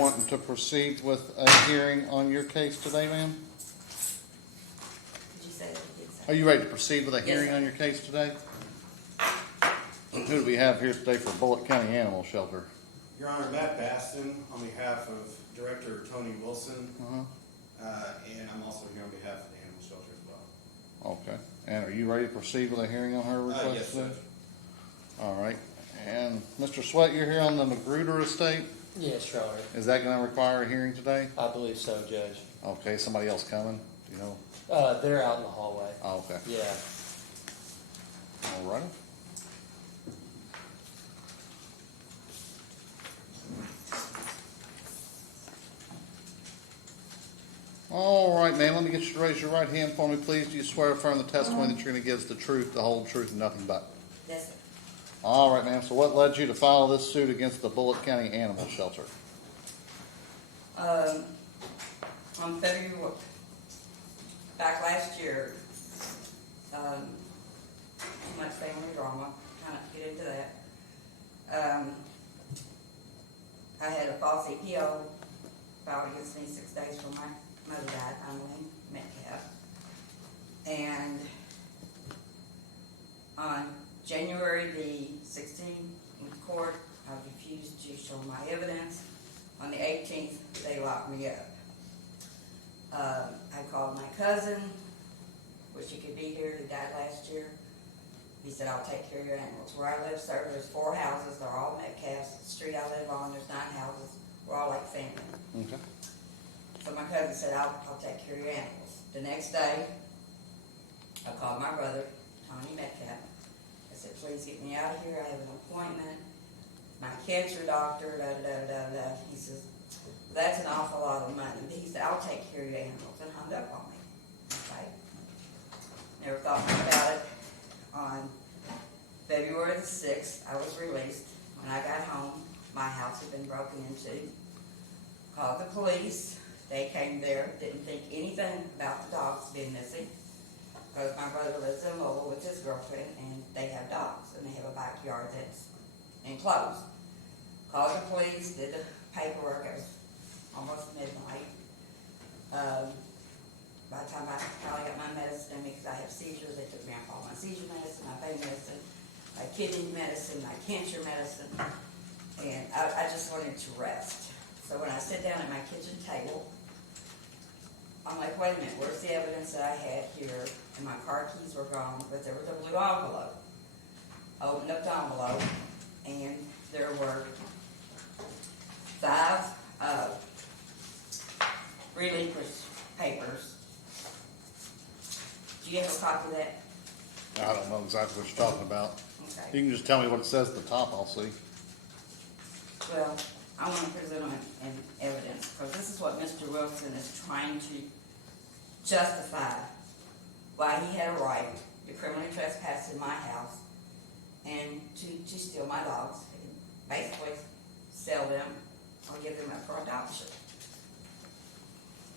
wanting to proceed with a hearing on your case today, ma'am? Did you say that? You did say. Are you ready to proceed with a hearing Yes, sir. on your case today? Who do we have here today for Bullitt County Animal Shelter? Your Honor, Matt Baston on behalf of Director Tony Wilson, and I'm also here on behalf of the animal shelter as well. Okay, and are you ready to proceed with a hearing on her request? Yes, today? Judge. All right, and Mr. Sweat, you're here on the Magruder estate? Yes, Your Honor. Is that gonna require a hearing today? I believe so, Judge. Okay, somebody else coming, do you know? They're out in the hallway. Oh, okay, Yeah. all righty. All right, ma'am, let me get you to raise your right hand for me, please. Do you swear or affirm the testimony that you're gonna give us the truth, the whole truth, and nothing but? Yes, sir. All right, ma'am, so what led you to file this suit against the Bullitt County Animal Shelter? On February, back last year, too much family drama, kind of get into that. I had a false EPO filed against me 6 days from my mother died, finally, Metcalfe. And on January the 16th, in court, I refused to show my evidence. On the 18th, they locked me up. I called my cousin, wish he could be here, he died last year. He said, I'll take care of your animals. Where I live, sir, there's 4 houses, they're all Metcalfe's. The street I live on, there's 9 houses, we're all like family. Okay. So my cousin said, I'll take care of your animals. The next day, I called my brother, Tony Metcalfe. I said, please get me out of here, I have an appointment. My cancer doctor, da-da-da-da-da. He says, that's an awful lot of money. He said, I'll take care of your animals, and hung up on me. Okay? Never thought much about it. On February the 6th, I was released. When I got home, my house had been broken into. Called the police. They came there, didn't think anything about the dogs being missing. Because my brother lives in Louisville with his girlfriend, and they have dogs, and they have a backyard that's enclosed. Called the police, did the paperwork. It was almost midnight. By the time I finally got my medicine in me, because I have seizures, they took me off all my seizure medicine, my pain medicine, my kidney medicine, my cancer medicine, and I just wanted to rest. So when I sit down at my kitchen table, I'm like, wait a minute, where's the evidence that I had here? And my car keys were gone, but there was a blue envelope. I opened up the envelope, and there were 5 relinquished papers. Do you have a copy of that? I don't know exactly what you're talking about. Okay. You can just tell me what it says at the top, I'll see. Well, I want to present them in evidence, because this is what Mr. Wilson is trying to justify why he had a right to criminally trespass in my house and to steal my dogs, and basically sell them or give them up for adoption.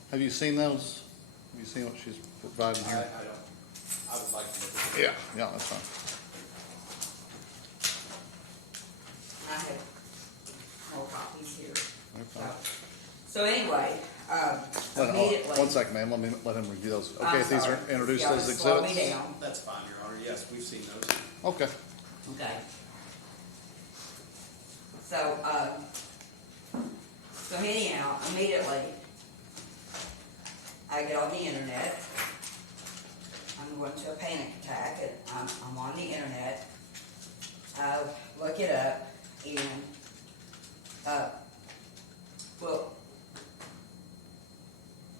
Have you seen those? Have you seen what she's providing I here? don't, I would like to look at it. Yeah, that's fine. And I have more copies here. Okay. So anyway, immediately. One second, ma'am, let him review those. I'm Okay, if these are sorry. introduced Y'all as just slow exhibits? me down. That's fine, Your Honor. Yes, we've seen those. Okay. Okay. So, anyhow, immediately, I get on the internet. I'm going to a panic attack, and I'm on the internet. I look it up, and, well,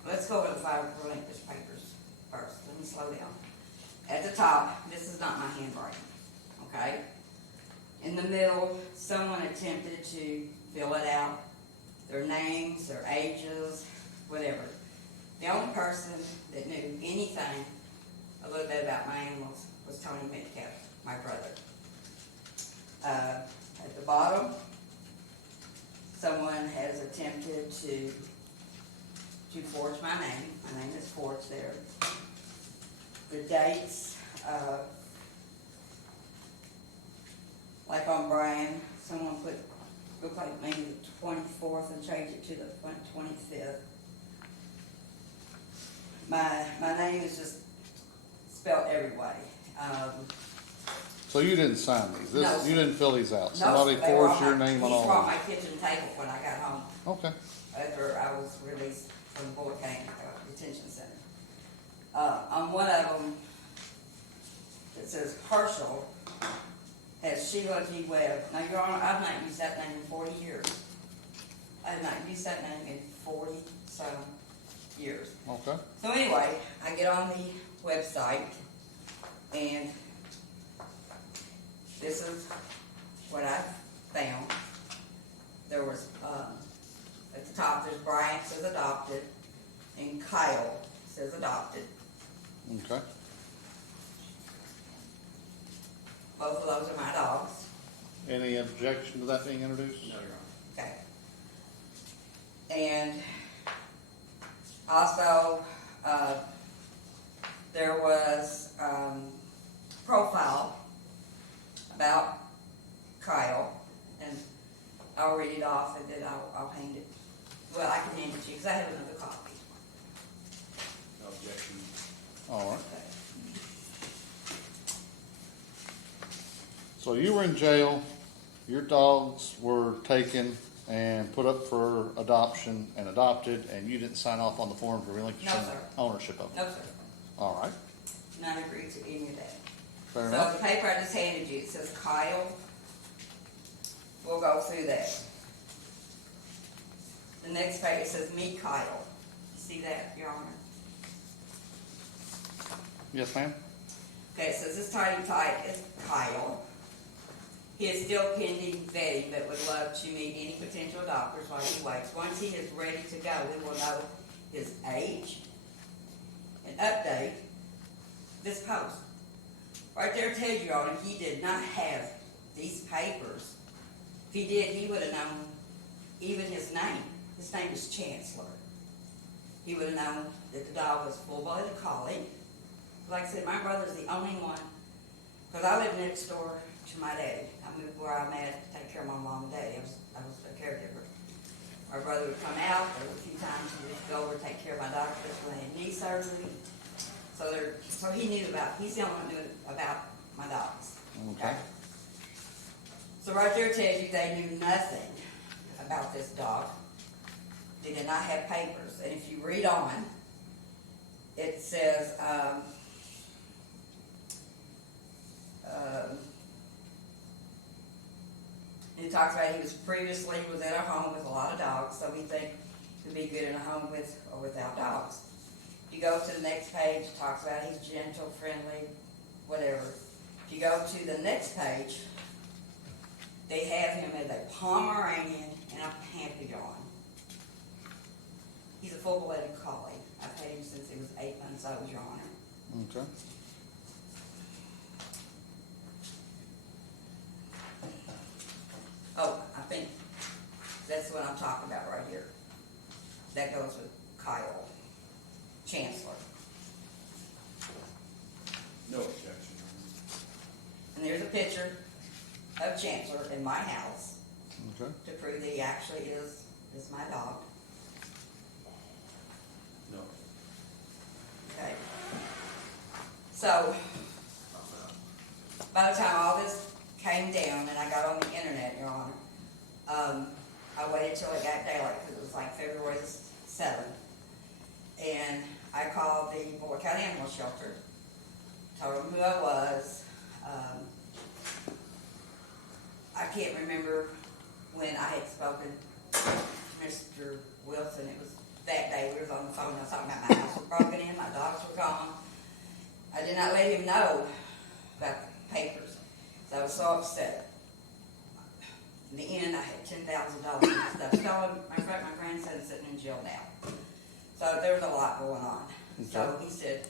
let's go over the 5 relinquished papers first. Let me slow down. At the top, this is not my handwriting, okay? In the middle, someone attempted to fill it out, their names, their ages, whatever. The only person that knew anything a little bit about my animals was Tony Metcalfe, my brother. At the bottom, someone has attempted to forge my name. My name is forged there. The dates, like on Brian, someone put looked like maybe the 24th and changed it to the 25th. My name is just spelled every way. So you didn't sign these? No. You didn't fill these out? No, Somebody they were forged your name on He all brought of my kitchen table when I got home them? Okay. after I was released from Bullitt Detention Center. On one of them, it says Herschel has Sheila G. Webb. Now, Your Honor, I've not used that name in 40 years. I have not used that name in 40-some years. Okay. So anyway, I get on the website, and this is what I found. There was, at the top, there's Bryant says adopted, and Kyle says adopted. Okay. Both of those are my dogs. Any objection to that being introduced? No, Your Honor. Okay. And also, there was profile about Kyle, and I'll read it off and then I'll hand it. Well, I can hand it to you because I have another copy. No objection. All right. Okay. So you were in jail, your dogs were taken and put up for adoption and adopted, and you didn't sign off on the form for relinquishing No, sir. ownership of them? No, sir. All right. Not agree to any of that. Fair So enough. the paper I just handed you, it says Kyle. We'll go through that. The next page, it says me, Kyle. You see that, Your Honor? Yes, ma'am? Okay, it says this tidy type is Kyle. He is still pending vetting, but would love to meet any potential adopters while he waits. Once he is ready to go, we will know his age and update this post. Right there tells you, Your Honor, he did not have these papers. If he did, he would have known even his name. His name is Chancellor. He would have known that the dog was full-blooded collie. Like I said, my brother's the only one, because I live next door to my daddy. I moved where I'm at to take care of my mom and daddy. I was a caregiver. My brother would come out, there were a few times he would go over and take care of my doctor when I had knee surgery. So he knew he's the only one doing about my dogs. Okay. So right there tells you they knew nothing about this dog. They did not have papers. And if you read on, it says, it talks about he was in a home with a lot of dogs, so we think he'd be good in a home with or without dogs. If you go to the next page, it talks about he's gentle, friendly, whatever. If you go to the next page, they have him as a Pomeranian and a Papillon. He's a full-blooded collie. I've had him since he was 8 months old, Your Honor. Okay. Oh, I think that's what I'm talking about right here. That goes with Kyle, Chancellor. No objection, Your Honor. And there's a picture of Chancellor in my house Okay. to prove that he actually is my dog. No. Okay. So, by the time all this came down and I got on the internet, Your Honor, I waited till it got daylight because it was like February 7th. And I called the Bullitt County Animal Shelter, told them who I was. I can't remember when I had spoken to Mr. Wilson. It was that day we were on the phone. I was talking about my house was broken in, my dogs were gone. I did not let him know about the papers. So I was so upset. In the end, I had $10,000 in stuff stolen. In fact, my grandson's sitting in jail now. So there was a lot going on. So he said,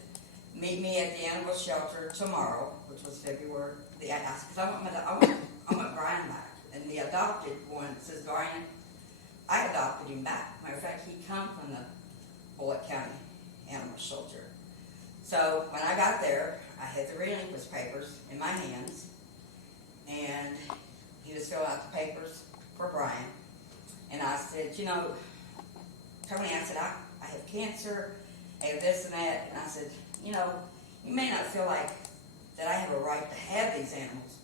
meet me at the animal shelter tomorrow, which was February the 8th. Because I want Brian back. And the adopted one says, Brian, I adopted him back. Matter of fact, he come from the Bullitt County Animal Shelter. So when I got there, I had the relinquished papers in my hands, and he was filling out the papers for Brian. And I said, you know, Tony, I said, I have cancer, I have this and that. And I said, you know, you may not feel like that I have a right to have these animals.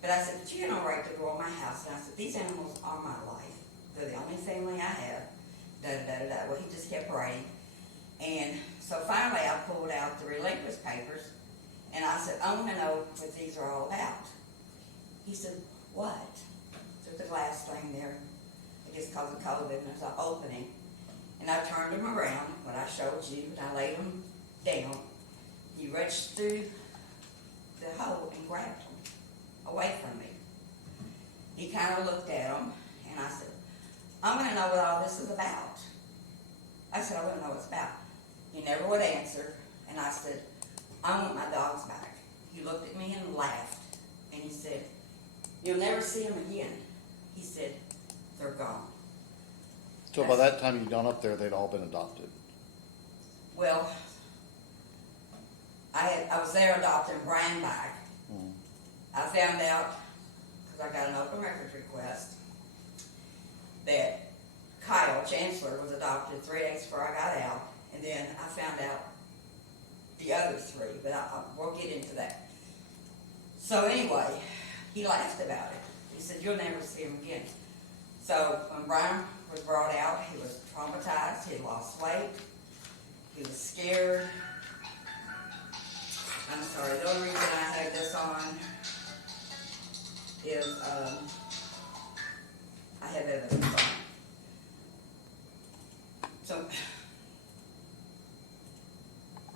But I said, but you have no right to go in my house. And I said, these animals are my life. They're the only family I have. Da-da-da-da-da. Well, he just kept writing. And so finally I pulled out the relinquished papers. And I said, I want to know what these are all about. He said, what? Took the glass thing there. I guess because of COVID, and there's an opening. And I turned him around, what I showed you, and I laid him down. He reached through the hole and grabbed him away from me. He kind of looked at him, and I said, I want to know what all this is about. I said, I want to know what it's about. He never would answer, and I said, I want my dogs back. He looked at me and laughed, and he said, you'll never see them again. He said, they're gone. So by that time you'd gone up there, they'd all been adopted. Well, I was there adopting Brian back. Mm. I found out, because I got an open records request, that Kyle Chancellor was adopted 3 days before I got out, and then I found out the other 3, but we'll get into that. So anyway, he laughed about it. He said, you'll never see him again. So when Brian was brought out, he was traumatized, he had lost weight, he was scared. I'm sorry, the only reason I had this on is, I have evidence on it. So,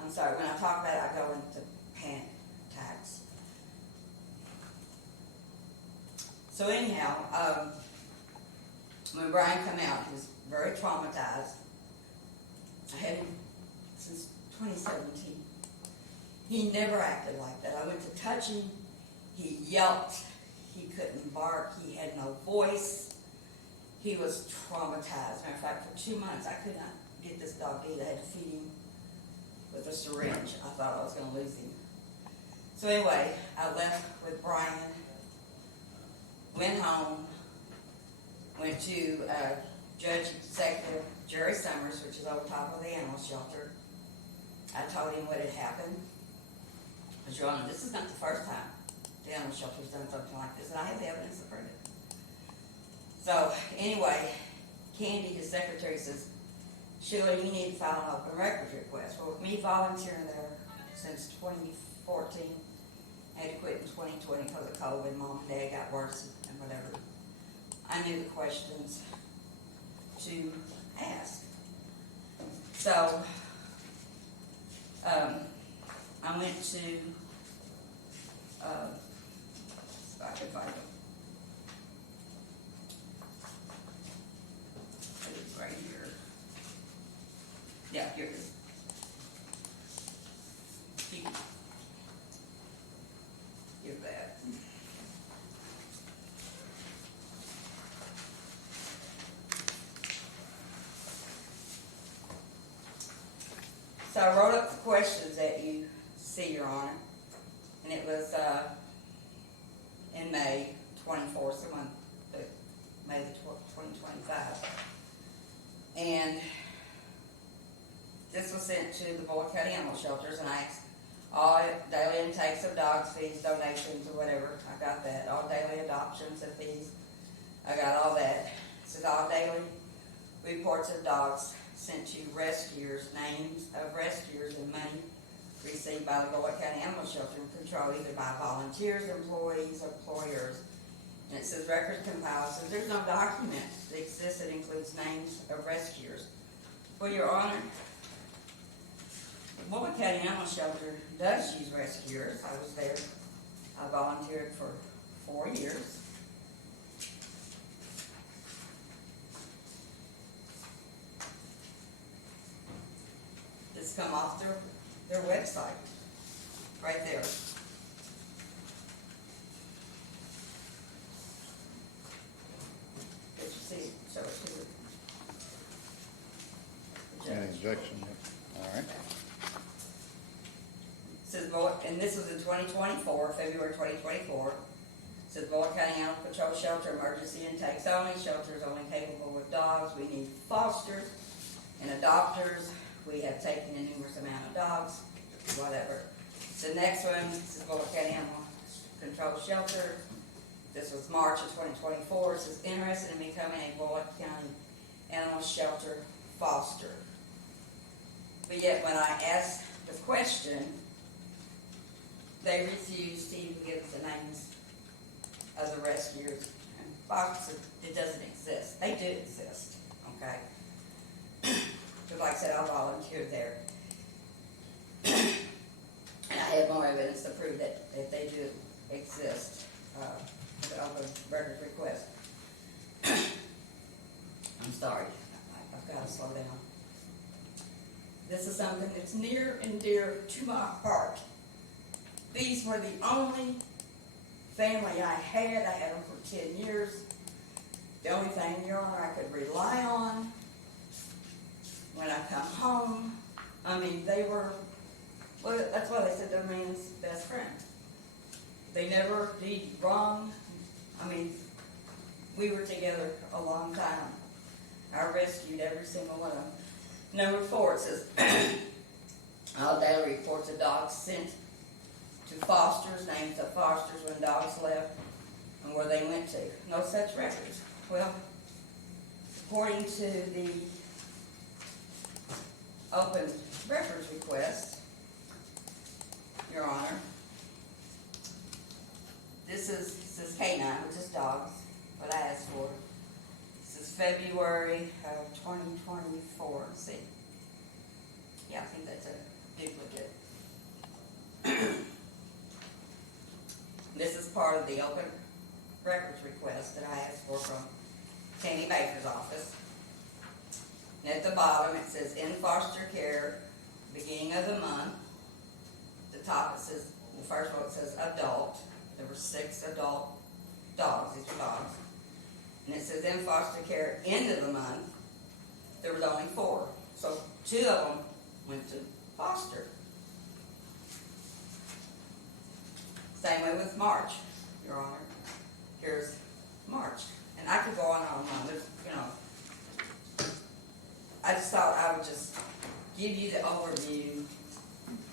I'm sorry, when I talk about it, I go into panic attacks. So anyhow, when Brian came out, he was very traumatized. I had him since 2017. He never acted like that. I went to touch him, he yelped, he couldn't bark, he had no voice. He was traumatized. Matter of fact, for 2 months, I could not get this dog to eat. I had to feed him with a syringe. I thought I was going to lose him. So anyway, I left with Brian, went home, went to Judge Executive Jerry Summers, which is over top of the animal shelter. I told him what had happened. But Your Honor, this is not the first time the animal shelter's done something like this, and I have the evidence to prove it. So anyway, Candy, his secretary, says, Sheila, you need to file an open records request. Well, with me volunteering there since 2014, I had to quit in 2020 because of COVID. Mom and Dad got worse and whatever. I knew the questions to ask. So I went to, if I could find it. It's right here. Yeah, here it is. Give that. So I wrote up the questions that you see, Your Honor, and it was in May 24th, the month, May the 2025. And this was sent to the Bullitt County Animal Shelters, and I asked all daily intakes of dogs, fees, donations, or whatever. I got that. All daily adoptions and fees. I got all that. It says all daily reports of dogs sent to rescuers, names of rescuers, and money received by the Bullitt County Animal Shelter and controlled either by volunteers, employees, or employers. And it says records compiled. So there's no document that exists that includes names of rescuers. Well, Your Honor, the Bullitt County Animal Shelter does use rescuers. I was there. I volunteered for 4 years. This come off their website, right there. Did you see it? Show it to the An judge. injection, all right. Says Bullitt, and this was in 2024, February 2024. Says Bullitt County Animal Control Shelter, emergency intakes only, shelter is only capable with dogs. We need fosters and adopters. We have taken a numerous amount of dogs, whatever. The next one, this is Bullitt County Animal Control Shelter. This was March of 2024. It says interested in becoming a Bullitt County Animal Shelter foster. But yet when I asked the question, they refused to even give the names of the rescuers and fosters. It doesn't exist. They do exist, okay? But like I said, I volunteered there. And I have more evidence to prove that they do exist. The open records request. I'm sorry, I've got to slow down. This is something that's near and dear to my heart. These were the only family I had. I had them for 10 years. The only thing, Your Honor, I could rely on when I come home. I mean, they were, well, that's why they said they're man's best friend. They never did wrong. I mean, we were together a long time. I rescued every single one of them. Number 4, it says, all daily reports of dogs sent to fosters, names of fosters when dogs left, and where they went to. No such records. Well, according to the open records request, Your Honor, this says K9, which is dogs, what I asked for. This is February of 2024. Let's see. Yeah, I think that's a duplicate. This is part of the open records request that I asked for from Tammy Baker's office. And at the bottom it says in foster care, beginning of the month. At the top it says, the first one it says adult. There were 6 adult dogs, these are dogs. And it says in foster care, end of the month, there was only 4. So 2 of them went to foster. Same way with March, Your Honor. Here's March. And I could go on and on. There's, you know, I just thought I would just give you the overview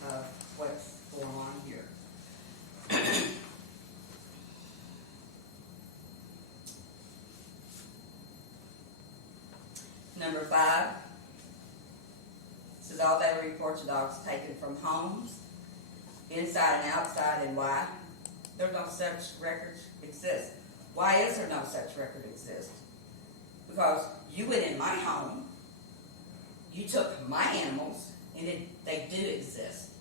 of what's going on here. Number 5, this is all daily reports of dogs taken from homes, inside and outside, and why. There's no such records exist. Why is there no such record exist? Because you went in my home, you took my animals, and they do exist,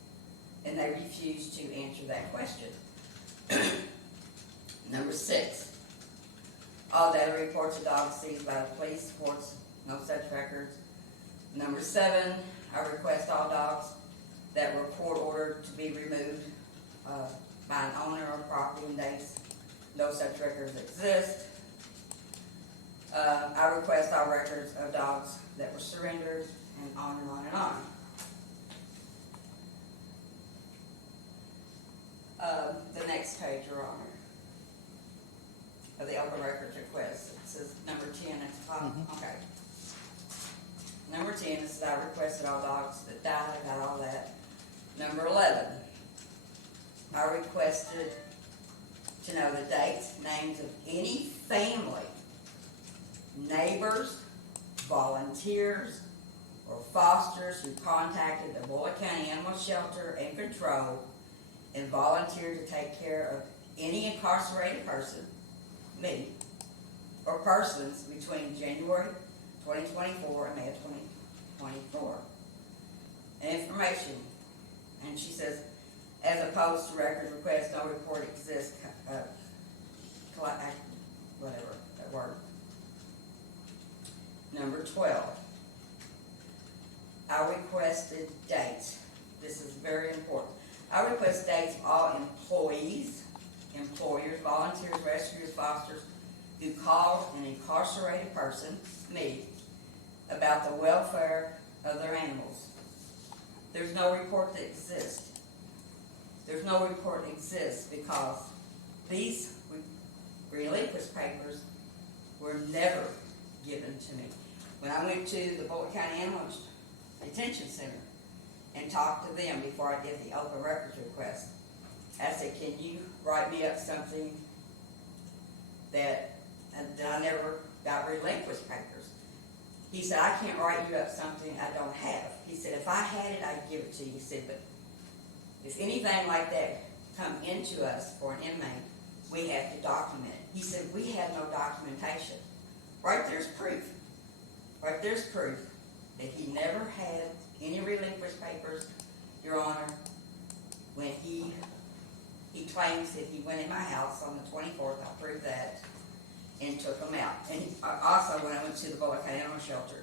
and they refuse to answer that question. Number 6, all daily reports of dogs seized by the police, reports no such records. Number 7, I request all dogs that were court ordered to be removed by an owner of property and dates. No such records exist. I request all records of dogs that were surrendered, and on and on and on. The next page, Your Honor, of the open records request. It says number 10 at the top. Okay. Number 10, this is I requested all dogs that died. I got all that. Number 11, I requested to know the dates, names of any family, neighbors, volunteers, or fosters who contacted the Bullitt County Animal Shelter and Control and volunteered to take care of any incarcerated person, me, or persons between January 2024 and May of 2024. Information. And she says, as opposed to record request, no report exists, whatever, that word. Number 12, I requested dates. This is very important. I request dates of all employees, employers, volunteers, rescuers, fosters, who called an incarcerated person, me, about the welfare of their animals. There's no report that exists. There's no report that exists because these relinquished papers were never given to me. When I went to the Bullitt County Animal Detention Center and talked to them before I did the open records request, I said, can you write me up something that I never got relinquished papers? He said, I can't write you up something I don't have. He said, if I had it, I'd give it to you. He said, but if anything like that come into us for an inmate, we have to document it. He said, we have no documentation. Right there's proof. Right there's proof that he never had any relinquished papers, Your Honor, when he claims that he went in my house on the 24th, I'll prove that, and took them out. And also, when I went to the Bullitt County Animal Shelter,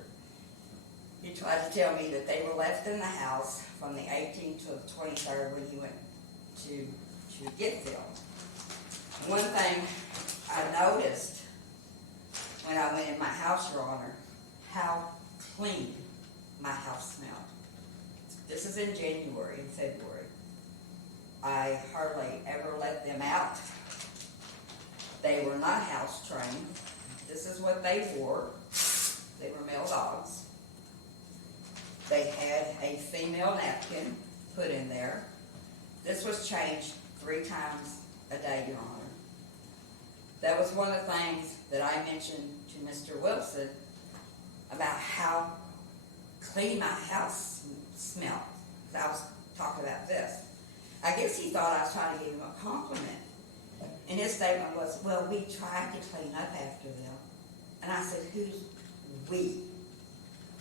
he tried to tell me that they were left in the house from the 18th to the 23rd when he went to get them. And one thing I noticed when I went in my house, Your Honor, how clean my house smelled. This is in January and February. I hardly ever let them out. They were not house trained. This is what they wore. They were male dogs. They had a female napkin put in there. This was changed 3 times a day, Your Honor. That was one of the things that I mentioned to Mr. Wilson about how clean my house smelled. I was talking about this. I guess he thought I was trying to give him a compliment. And his statement was, well, we tried to clean up after them. And I said, who's we?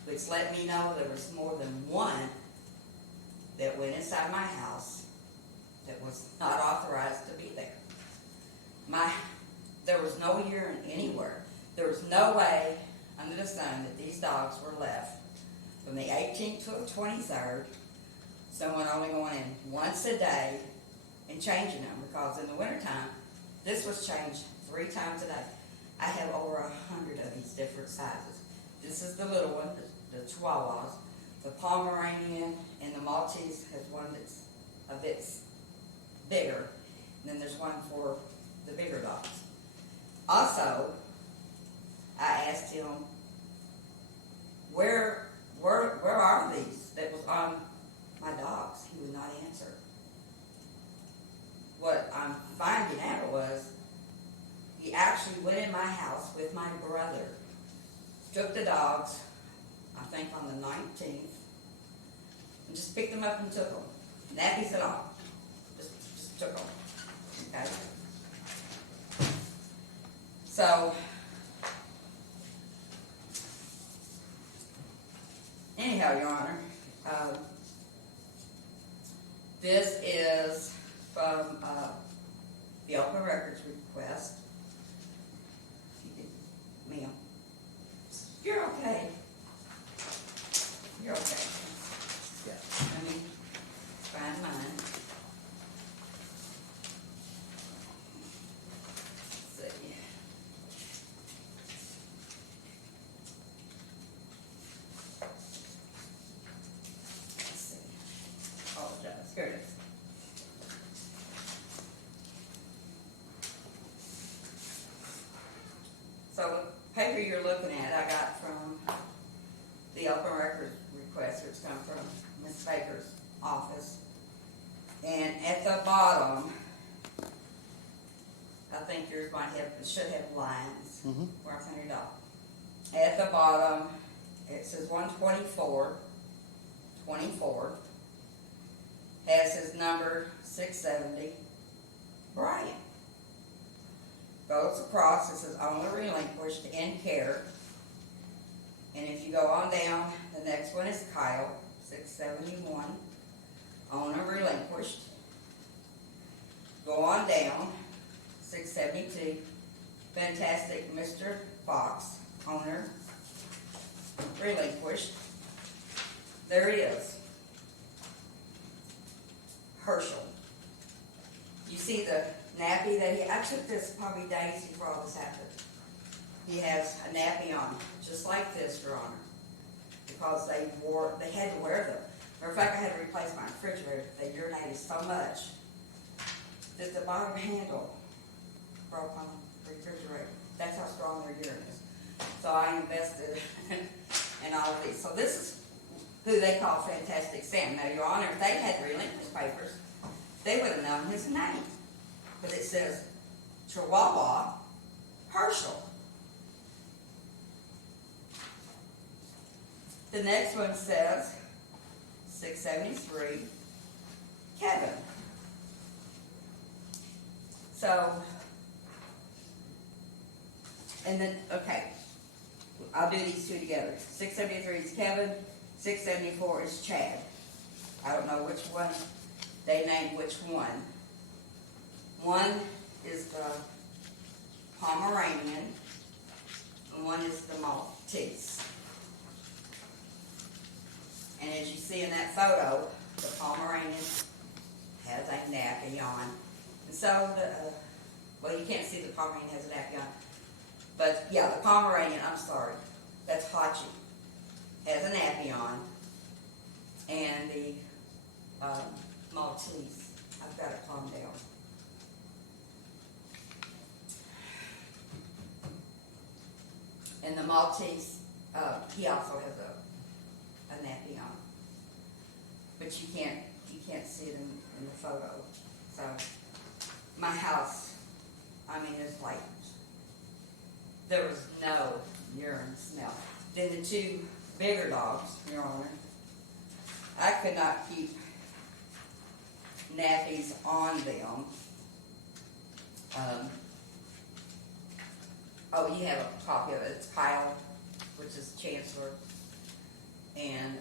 Which let me know there was more than one that went inside my house that was not authorized to be there. There was no urine anywhere. There was no way under the sun that these dogs were left from the 18th to the 23rd, someone only going in once a day and changing them, because in the wintertime, this was changed 3 times a day. I have over 100 of these different sizes. This is the little one, the Chihuahuas. The Pomeranian and the Maltese has one that's a bit bigger. And then there's one for the bigger dogs. Also, I asked him, where are these that was on my dogs? He would not answer. What I'm finding out was he actually went in my house with my brother, took the dogs, I think on the 19th, and just picked them up and took them. Nappies and all. Just took them. Okay? So, anyhow, Your Honor, this is from the open records request. Ma'am, you're okay. You're okay. Yeah. Let me find mine. Let's see. Let's see. Apologize. Here it is. So the paper you're looking at, I got from the open records request, which come from Ms. Baker's office. And at the bottom, I think yours might have, it should have lines where I printed off. At the bottom, it says 124, has his number 670, Brian. Goes across, it says owner relinquished in care. And if you go on down, the next one is Kyle, 671, owner relinquished. Go on down, 672, fantastic Mr. Fox, owner relinquished. There he is, Herschel. You see the nappy that I took this probably days before all this happened. He has a nappy on, just like this, Your Honor, because they had to wear them. Matter of fact, I had to replace my refrigerator. They urinated so much that the bottom handle broke on them. refrigerator. That's how strong their urine is. So I invested in all of these. So this is who they call Fantastic Sam. Now, Your Honor, if they had relinquished papers, they would have known his name. But it says Chihuahua Herschel. The next one says 673 Kevin. So, and then, okay, I'll do these two together. 673 is Kevin, 674 is Chad. I don't know which one, they named which one. One is the Pomeranian, and one is the Maltese. And as you see in that photo, the Pomeranian has a nappy on. And so, well, you can't see the Pomeranian has a nappy on. But yeah, the Pomeranian, I'm sorry, that's Hachi, has a nappy on. And the Maltese, I've got it calmed down. And the Maltese, he also has a nappy on. But you can't see it in the photo. So, my house, I mean, it's like, there was no urine smell. Then the two bigger dogs, Your Honor, I could not keep nappies on them. Oh, you have a copy of it. It's Kyle, which is Chancellor, and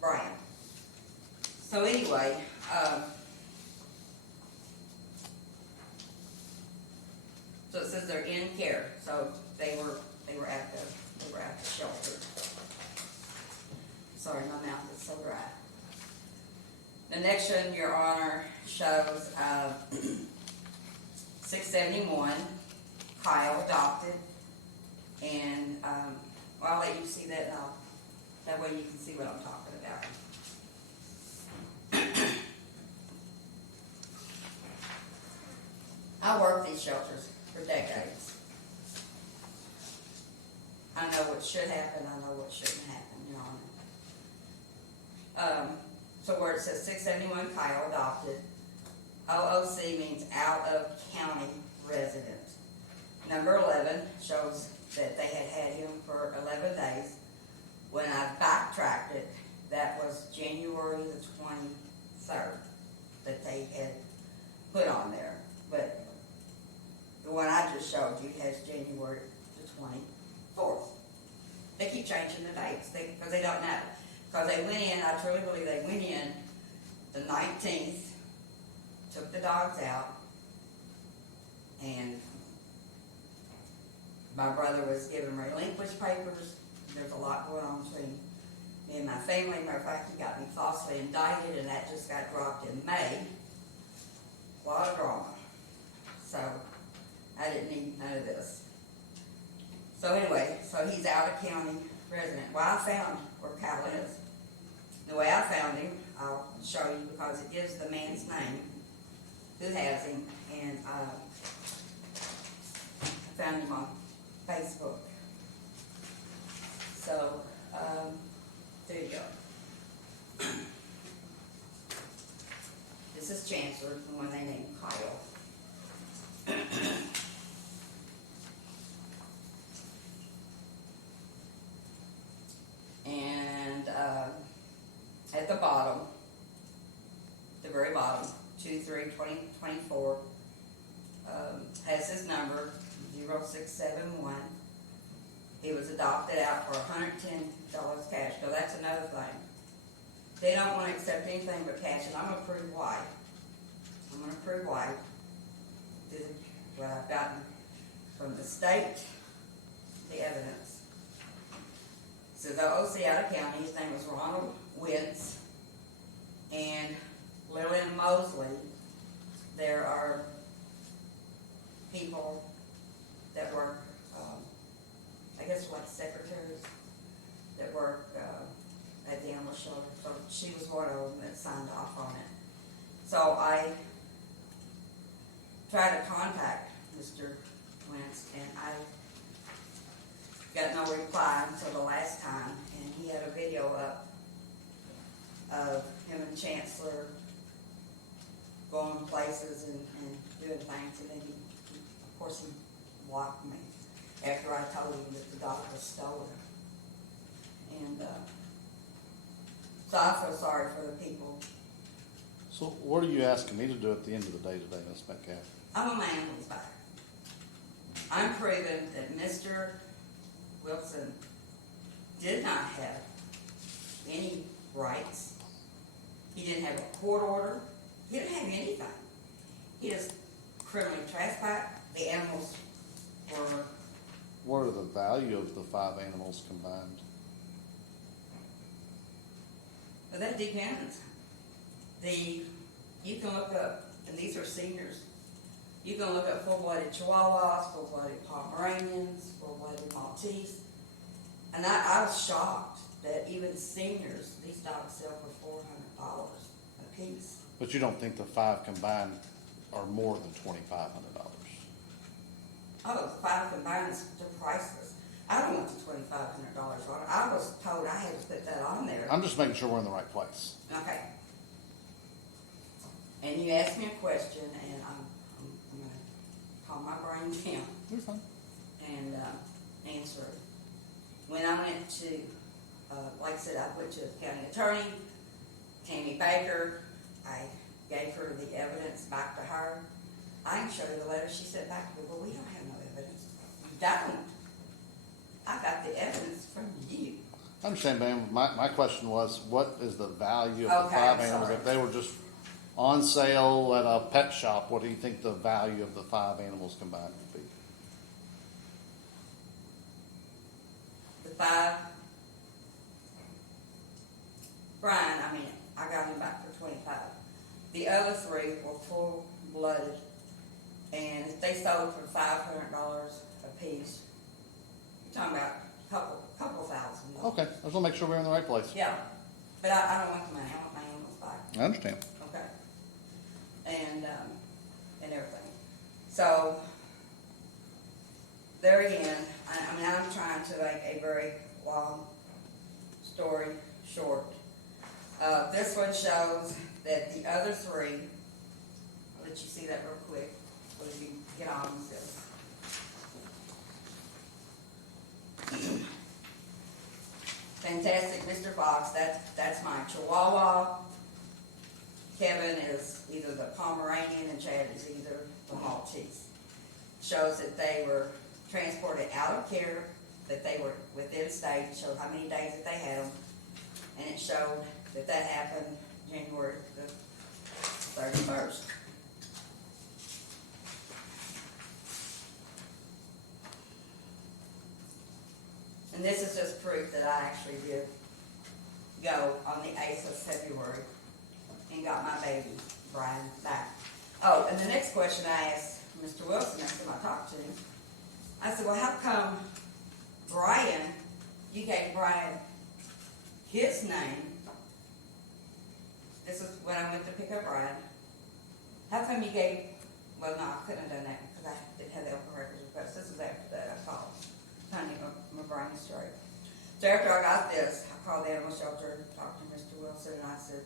Brian. So anyway, so it says they're in care. So they were at the shelter. Sorry, my mouth is so dry. The next one, Your Honor, shows 671, Kyle adopted, and well, I'll let you see that now. That way you can see what I'm talking about. I worked these shelters for decades. I know what should happen, I know what shouldn't happen, Your Honor. So where it says 671 Kyle adopted, OOC means out of county resident. Number 11 shows that they had him for 11 days. When I backtracked it, that was January the 23rd that they had put on there. But the one I just showed you has January the 24th. They keep changing the dates because they don't know. Because they went in, I truly believe they went in the 19th, took the dogs out, and my brother was given relinquished papers. There's a lot going on between me and my family. Matter of fact, he got me falsely indicted, and that just got dropped in May. A lot of drama. So, I didn't need none of this. So anyway, so he's out of county resident. Well, I found where Kyle is. The way I found him, I'll show you because it gives the man's name, who has him, and I found him on Facebook. So, there you go. This is Chancellor, the one they named Kyle. And at the bottom, the very bottom, 23-2024, has his number, 0671. He was adopted out for $110 cash. So that's another thing. They don't want to accept anything but cash, and I'm going to prove why. I'm going to prove why. This is what I've gotten from the state, the evidence. It says OOC out of county, his name was Ronald Wentz, and Lillian Mosley. There are people that work, I guess like secretaries, that work at the animal shelter. So she was one of them that signed off on it. So I tried to contact Mr. Wentz, and I got no reply until the last time, and he had a video up of him and Chancellor going places and doing things, and then of course, he blocked me after I told him that the dog was stolen. And, so I feel sorry for the people. So what are you asking me to do at the end of the day today, Ms. Metcalfe? I'm a man who's back. I'm proving that Mr. Wilson did not have any rights. He didn't have a court order. He didn't have anything. He just criminally trespassed. The animals were, What are the value of the 5 animals combined? but that depends. You can look up, and these are seniors, you can look up full-blooded Chihuahuas, full-blooded Pomeranians, full-blooded Maltese, and I was shocked that even seniors, these dogs sell for $400 a piece. But you don't think the 5 combined are more than $2,500? Oh, 5 combined, they're priceless. I don't want the $2,500 for it. I was told I had to put that on there. I'm just making sure we're in the right place. Okay. And you asked me a question, and I'm gonna calm my brain down You're fine. and answer it. When I went to, like I said, I went to the county attorney, Tammy Baker. I gave her the evidence back to her. I can show you the letter she sent back to me. Well, we don't have no evidence. You don't. I got the evidence from you. I understand, ma'am. My question was, what is the value of the Okay, 5 I'm animals? sorry. If they were just on sale at a pet shop, what do you think the value of the 5 animals combined would be? The 5, Brian, I got him back for 25. The other 3 were full-blooded, and if they sold for $500 a piece, you're talking about a couple thousand. Okay, I just want to make sure we're in the right place. Yeah, but I don't want the money. I want my animals back. I understand. Okay. And everything. So, there again, I'm trying to make a very long story short. This one shows that the other 3, I'll let you see that real quick, so you get on with this. Fantastic Mr. Fox, that's my Chihuahua. Kevin is either the Pomeranian and Chad is either the Maltese. Shows that they were transported out of care, that they were within state, showed how many days that they had them, and it showed that happened January the 31st. And this is just proof that I actually did go on the 8th of February and got my baby, Brian, back. Oh, and the next question I asked Mr. Wilson, next time I talked to him, I said, well, how come Brian, you gave Brian his name? This is when I went to pick up Brian. How come you gave, well, no, I couldn't have done that because I didn't have the open records request. This was after that I called. Trying to get my brain straight. So after I got this, I called the animal shelter, talked to Mr. Wilson, and I said,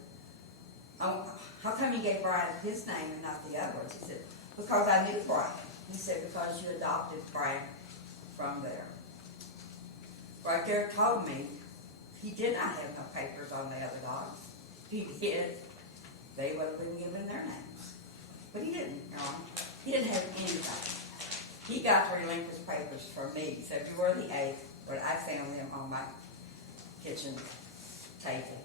oh, how come you gave Brian his name and not the other ones? He said, because I knew Brian. He said, because you adopted Brian from there. Right there told me he did not have no papers on the other dogs. He did. They would have been given their names. But he didn't, you know. He didn't have anything. He got the relinquished papers from me February the 8th, but I found them on my kitchen table.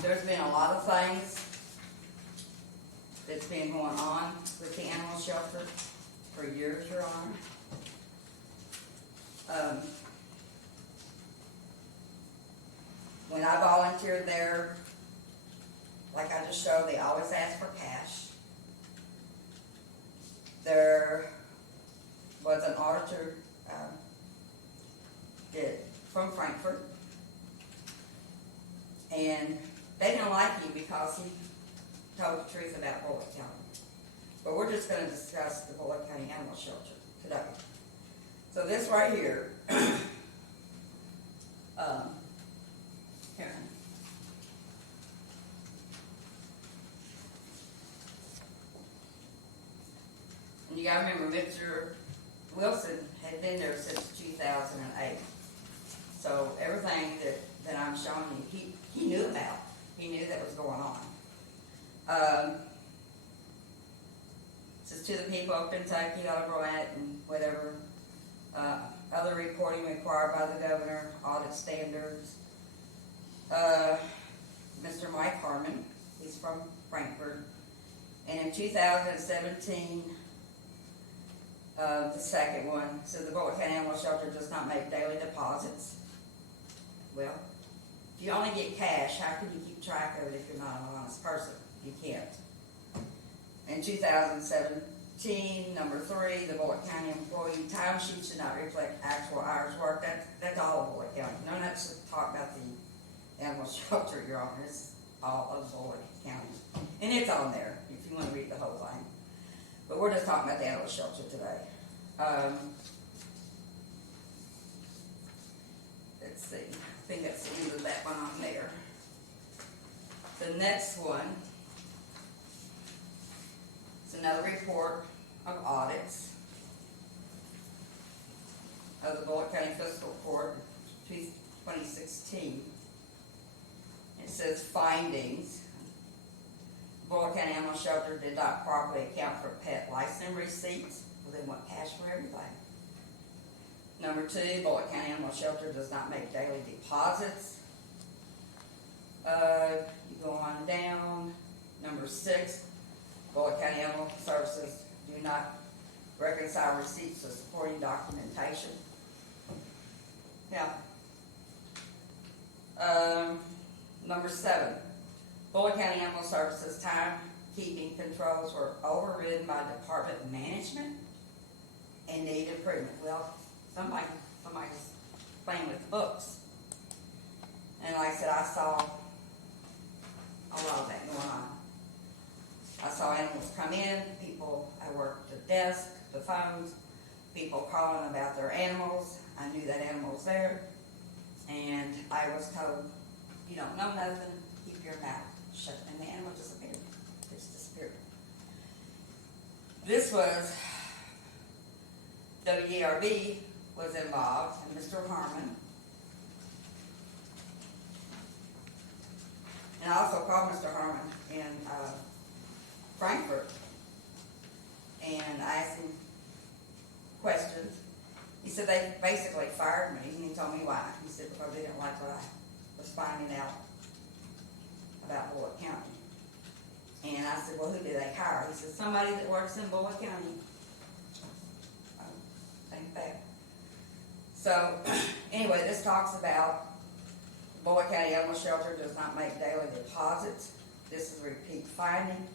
There's been a lot of things that's been going on with the animal shelter for years, Your Honor. When I volunteered there, like I just showed, they always ask for cash. There was an auditor from Frankfurt, and they didn't like him because told the truth about Bullitt County. But we're just gonna discuss the Bullitt County Animal Shelter today. So this right here, here. And you gotta remember, Mr. Wilson had been there since 2008. So everything that I'm showing you, he knew about. He knew that was going on. Says to the people of Kentucky, ought to go at and whatever, other reporting required by the governor, audit standards. Mr. Mike Harmon, he's from Frankfurt. And in 2017, the second one, so the Bullitt County Animal Shelter does not make daily deposits. Well, if you only get cash, how can you keep track of it if you're not an honest person? You can't. In 2017, number 3, the Bullitt County employee timesheet should not reflect actual hours worked. That's all of Bullitt County. None of that's to talk about the animal shelter, Your Honor. It's all of Bullitt County. And it's on there if you want to read the whole thing. But we're just talking about the animal shelter today. Let's see. I think that's the end of that one on there. The next one is another report of audits of the Bullitt County Fiscal Court 2016. It says findings. Bullitt County Animal Shelter did not properly account for pet license receipts. Well, they want cash for everything. Number 2, Bullitt County Animal Shelter does not make daily deposits. You go on down. Number 6, Bullitt County Animal Services do not reconcile receipts to supporting documentation. Yeah. Number 7, Bullitt County Animal Services timekeeping controls were overridden by department management and need improvement. Well, somebody's playing with the books. And like I said, I saw a lot of that going on. I saw animals come in, people, I worked the desk, the phones, people calling about their animals. I knew that animal was there. And I was told, you don't know nothing, keep your mouth shut. And the animal disappeared. Just disappeared. This was, WERB was involved, and Mr. Harmon. And I also called Mr. Harmon in Frankfurt, and I asked him questions. He said they basically fired me, and he told me why. He said because they didn't like what I was finding out about Bullitt County. And I said, well, who did they hire? He said, somebody that works in Bullitt County. Think that. So, anyway, this talks about Bullitt County Animal Shelter does not make daily deposits. This is a repeat finding.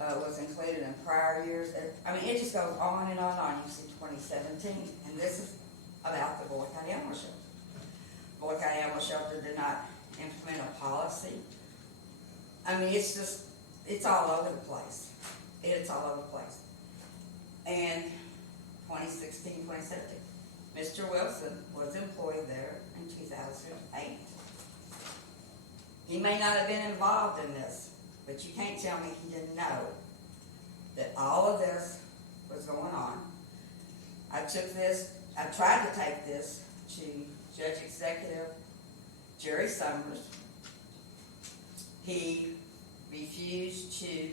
Was included in prior years. I mean, it just goes on and on and on. You see 2017, and this is about the Bullitt County Animal Shelter. Bullitt County Animal Shelter did not implement a policy. I mean, it's just, it's all over the place. It's all over the place. And 2016, 2017, Mr. Wilson was employed there in 2008. He may not have been involved in this, but you can't tell me he didn't know that all of this was going on. I tried to take this to Judge Executive Jerry Summers. He refused to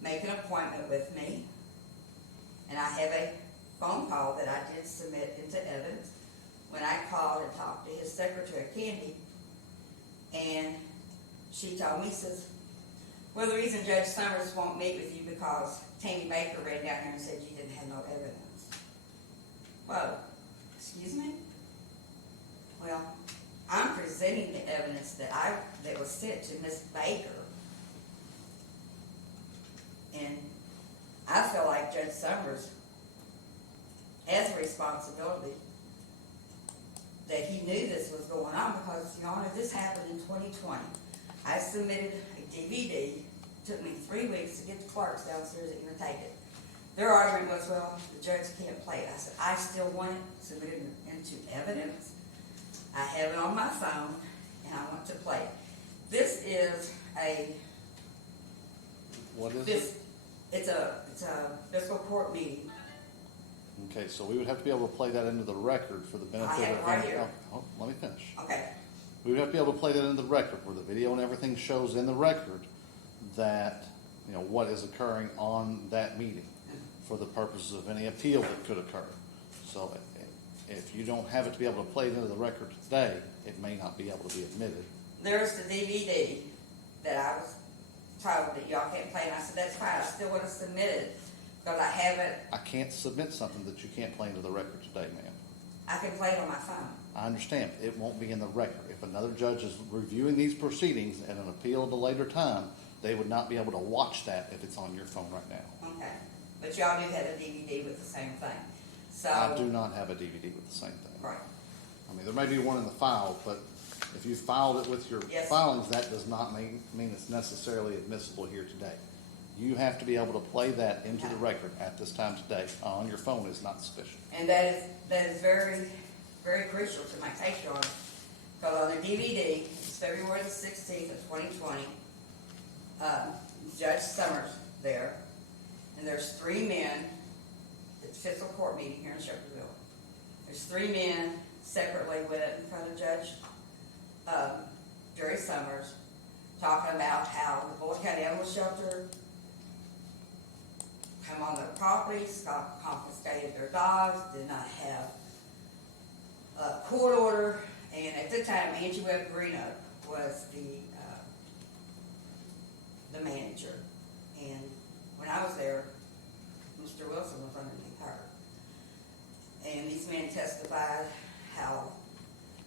make an appointment with me, and I have a phone call that I did submit into evidence when I called and talked to his secretary, Candy, and she told me, says, well, the reason Judge Summers won't meet with you because Tammy Baker ran down here and said you didn't have no evidence. Whoa, excuse me? Well, I'm presenting the evidence that was sent to Miss Baker. And I feel like Judge Summers has a responsibility that he knew this was going on because, Your Honor, this happened in 2020. I submitted a DVD, took me 3 weeks to get the clerks downstairs that gonna take it. Their argument was, well, the judge can't play it. I said, I still want it submitted into evidence. I have it on my phone, and I want to play it. This is What is this, it? it's a fiscal court meeting. Okay, so we would have to be able to play that into the record for the benefit of. I have it right here. Oh, let me finish. Okay, We would have to be able to play that into the record, where the video and everything shows in the record that, you know, what is occurring on that meeting for the purposes of any appeal that could occur. So if you don't have it to be able to play it into the record today, it may not be able to be admitted. there's the DVD that I was told that y'all can't play, and I said, that's fine, I still want to submit it, because I have it, I can't submit something that you can't play into the record today, ma'am. I can play it on my phone. I understand, it won't be in the record. If another judge is reviewing these proceedings at an appeal at a later time, they would not be able to watch that if it's on your phone right now. Okay, but y'all do have a DVD with the same thing, so. I do not have a DVD with the same thing. Right, I mean, there may be one in the file, but if you filed it with your Yes. filings, that does not mean it's necessarily admissible here today. You have to be able to play that into the record at this time today. On your phone is not sufficient. and that is very, very crucial to my case, Your Honor, because on the DVD, it's February the 16th of 2020, Judge Summers there, and there's 3 men at the fiscal court meeting here in Shepherdville. There's 3 men separately with it in front of Judge Jerry Summers, talking about how the Bullitt County Animal Shelter come on their properties, confiscated their dogs, did not have a court order, and at the time, Angie Webb Greeno was the manager. And when I was there, Mr. Wilson was underneath her. And these men testified how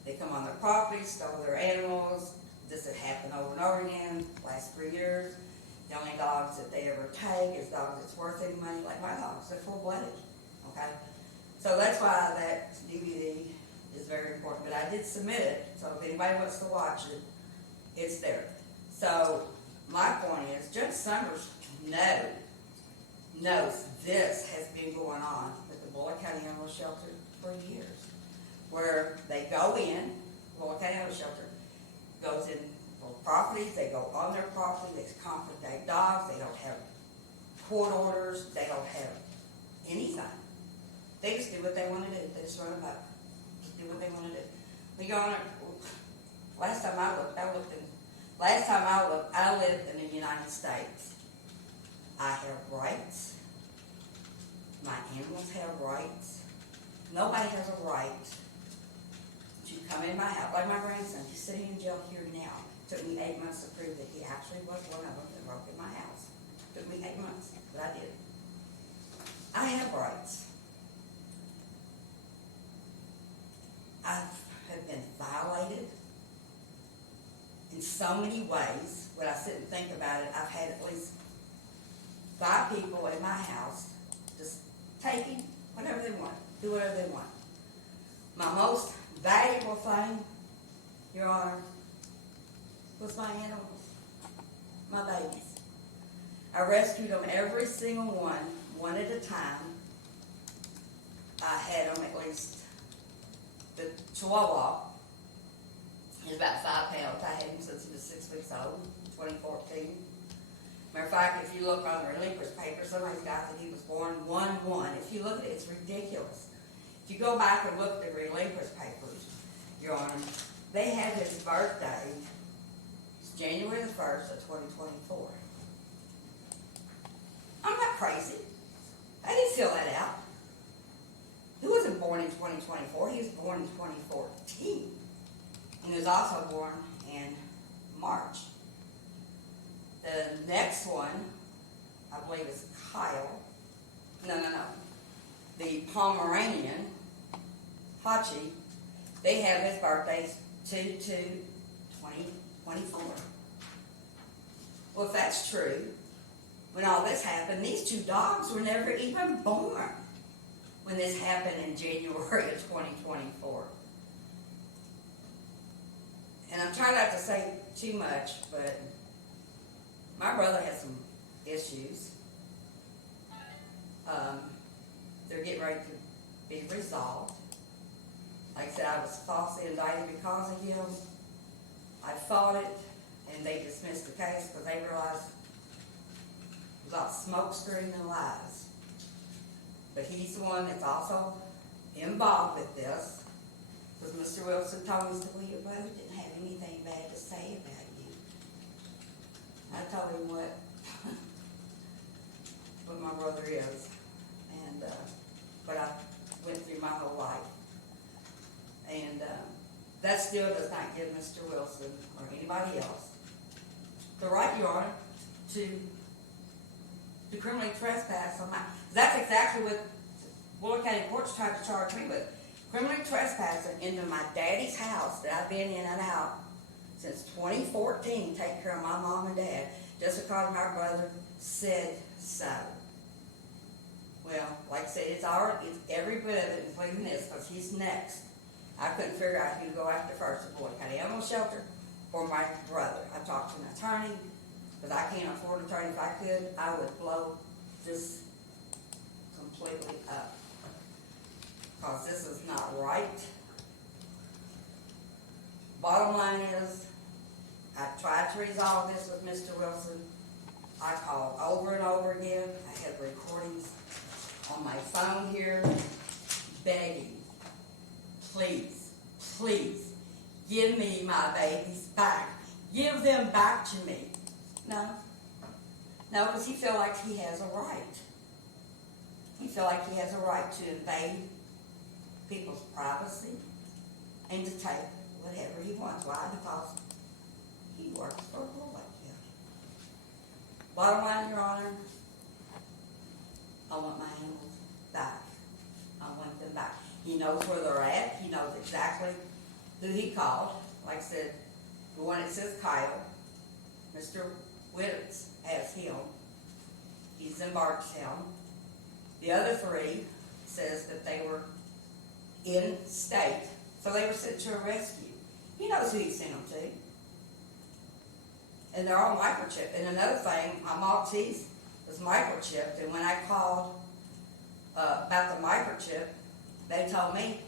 they come on their property, stole their animals. This had happened over and over again, last 3 years. The only dogs that they ever take is dogs that's worth any money, like my dogs, they're full-blooded, okay? So that's why that DVD is very important, but I did submit it, so if anybody wants to watch it, it's there. So my point is, Judge Summers knows this has been going on with the Bullitt County Animal Shelter for years, where they go in, Bullitt County Animal Shelter goes in for properties, they go on their property, they confiscate dogs, they don't have court orders, they don't have anything. They just do what they want to do, they just run them up, just do what they want to do. We go on, last time I looked, I lived in the United States. I have rights, my animals have rights, nobody has a right to come in my house, like my grandson, he's sitting in jail here now. Took me 8 months to prove that he actually was one of them that broke in my house. Took me 8 months, but I did. I have rights. I have been violated in so many ways. When I sit and think about it, I've had at least 5 people in my house just taking whatever they want, do whatever they want. My most valuable thing, Your Honor, was my animals, my babies. I rescued them, every single one at a time. I had them at least, the Chihuahua is about 5 pounds. I had him since he was 6 weeks old, 2014. Matter of fact, if you look on the relinquished paper, somebody's got that he was born 1-1. If you look at it, it's ridiculous. If you go back and look at the relinquished papers, Your Honor, they had his birthday, it's January the 1st of 2024. I'm not crazy. I didn't fill that out. He wasn't born in 2024, he was born in 2014. And he was also born in March. The next one, I believe is Kyle. No. The Pomeranian, Hachi, they have his birthdays 2/2/2024. Well, if that's true, when all this happened, these 2 dogs were never even born when this happened in January of 2024. and I'm trying not to say too much, but my brother has some issues. They're getting ready to be resolved. Like I said, I was falsely indicted because of him. I fought it, and they dismissed the case because they realized it was all smoke screen and lies. But he's the one that's also involved with this, because Mr. Wilson told me, he said, well, your brother didn't have anything bad to say about you. I told him what my brother is, and but I went through my whole life, and that still does not give Mr. Wilson or anybody else the right, Your Honor, to criminally trespass on my. That's exactly what Bullitt County Court's tried to charge me with, criminally trespassing into my daddy's house that I've been in and out since 2014, taking care of my mom and dad, just because my brother said so. Well, like I said, it's every bit of it, including this, because he's next. I couldn't figure out who to go after first, the Bullitt County Animal Shelter or my brother. I talked to an attorney, because I can't afford an attorney. If I could, I would blow this completely up, because this is not right. Bottom line is, I tried to resolve this with Mr. Wilson. I called over and over again. I have recordings on my phone here, begging, please, please, give me my babies back. Give them back to me. No, because he felt like he has a right. He felt like he has a right to invade people's privacy and to take whatever he wants. Why? Because he works for Bullitt County. Bottom line, Your Honor, I want my animals back. I want them back. He knows where they're at. He knows exactly who he called. Like I said, the one that says Kyle, Mr. Witters has him. He's in Bartown. The other three says that they were in state, so they were sent to a rescue. He knows who he sent them to. And they're all microchipped. And another thing, my Maltese was microchipped, and when I called about the microchip, they told me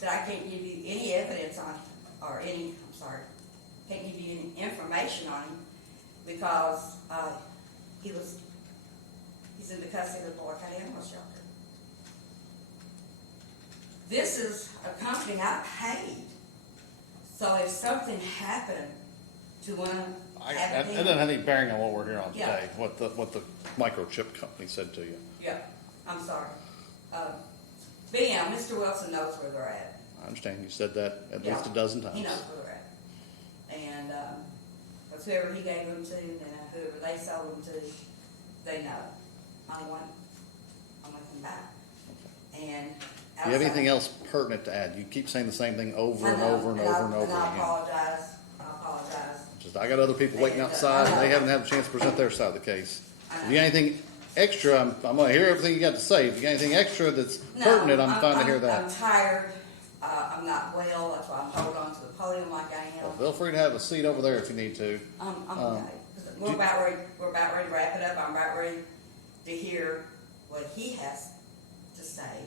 that I can't give you any evidence on, can't give you any information on him because he's in the custody of the Bullitt County Animal Shelter. This is a company I paid. So if something happened to one of It doesn't have any bearing on what we're here on Yeah. today, what the microchip company said to you. Yeah, I'm sorry. But yeah, Mr. Wilson knows where they're at. I understand, you said that at Yeah. least a dozen times. He knows where they're at. And because whoever he gave them to, and whoever they sold them to, they know. I want them back. And Do you have anything else pertinent to add? You keep saying the same thing over and over and over and over And I again. apologize. I apologize. Just, I got other people waiting outside, and they haven't had a chance to present their side of the case. If you got anything extra, I'm gonna hear everything you got to say. If you got anything extra that's pertinent, I'm fine to hear I'm that. tired. I'm not well. That's why I'm holding on to the podium like I am. Well, feel free to have a seat over there if you need to. I'm okay. We're about ready to wrap it up. I'm about ready to hear what he has to say.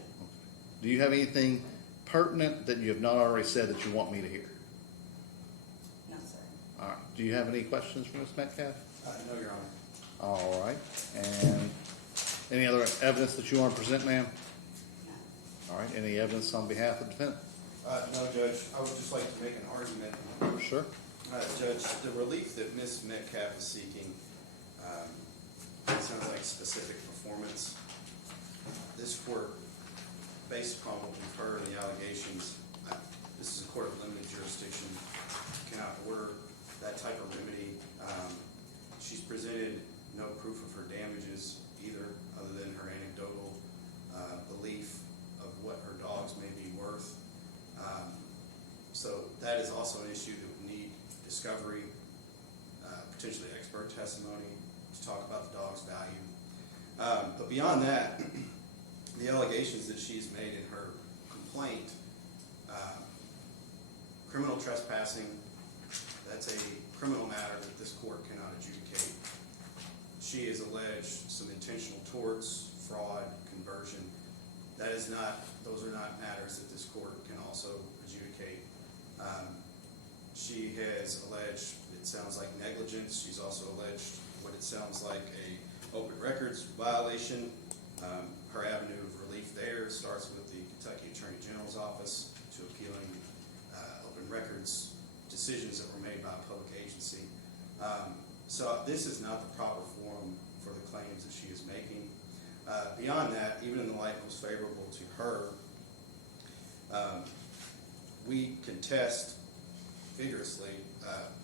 Do you have anything pertinent that you have not already said that you want me to hear? No, sir. All right. Do you have any questions for Ms. Metcalfe? No, Your Honor. All right. And any other evidence that you want to present, ma'am? No. All right. Any evidence on behalf of the defendant? No, Judge, I would just like to make an argument. Sure. Judge, the relief that Ms. Metcalfe is seeking, it sounds like specific performance. This court, based upon what we've heard and the allegations, this is a court of limited jurisdiction, cannot order that type of remedy. She's presented no proof of her damages either, other than her anecdotal belief of what her dogs may be worth. So that is also an issue that would need discovery, potentially expert testimony to talk about the dog's value. But beyond that, the allegations that she's made in her complaint, criminal trespassing, That's a criminal matter that this court cannot adjudicate. She has alleged some intentional torts, fraud, conversion. Those are not matters that this court can also adjudicate. She has alleged, it sounds like negligence. She's also alleged what it sounds like a open records violation. Her avenue of relief there starts with the Kentucky Attorney General's office to appealing open records decisions that were made by a public agency. So this is not the proper forum for the claims that she is making. Beyond that, even in the light most favorable to her, we contest vigorously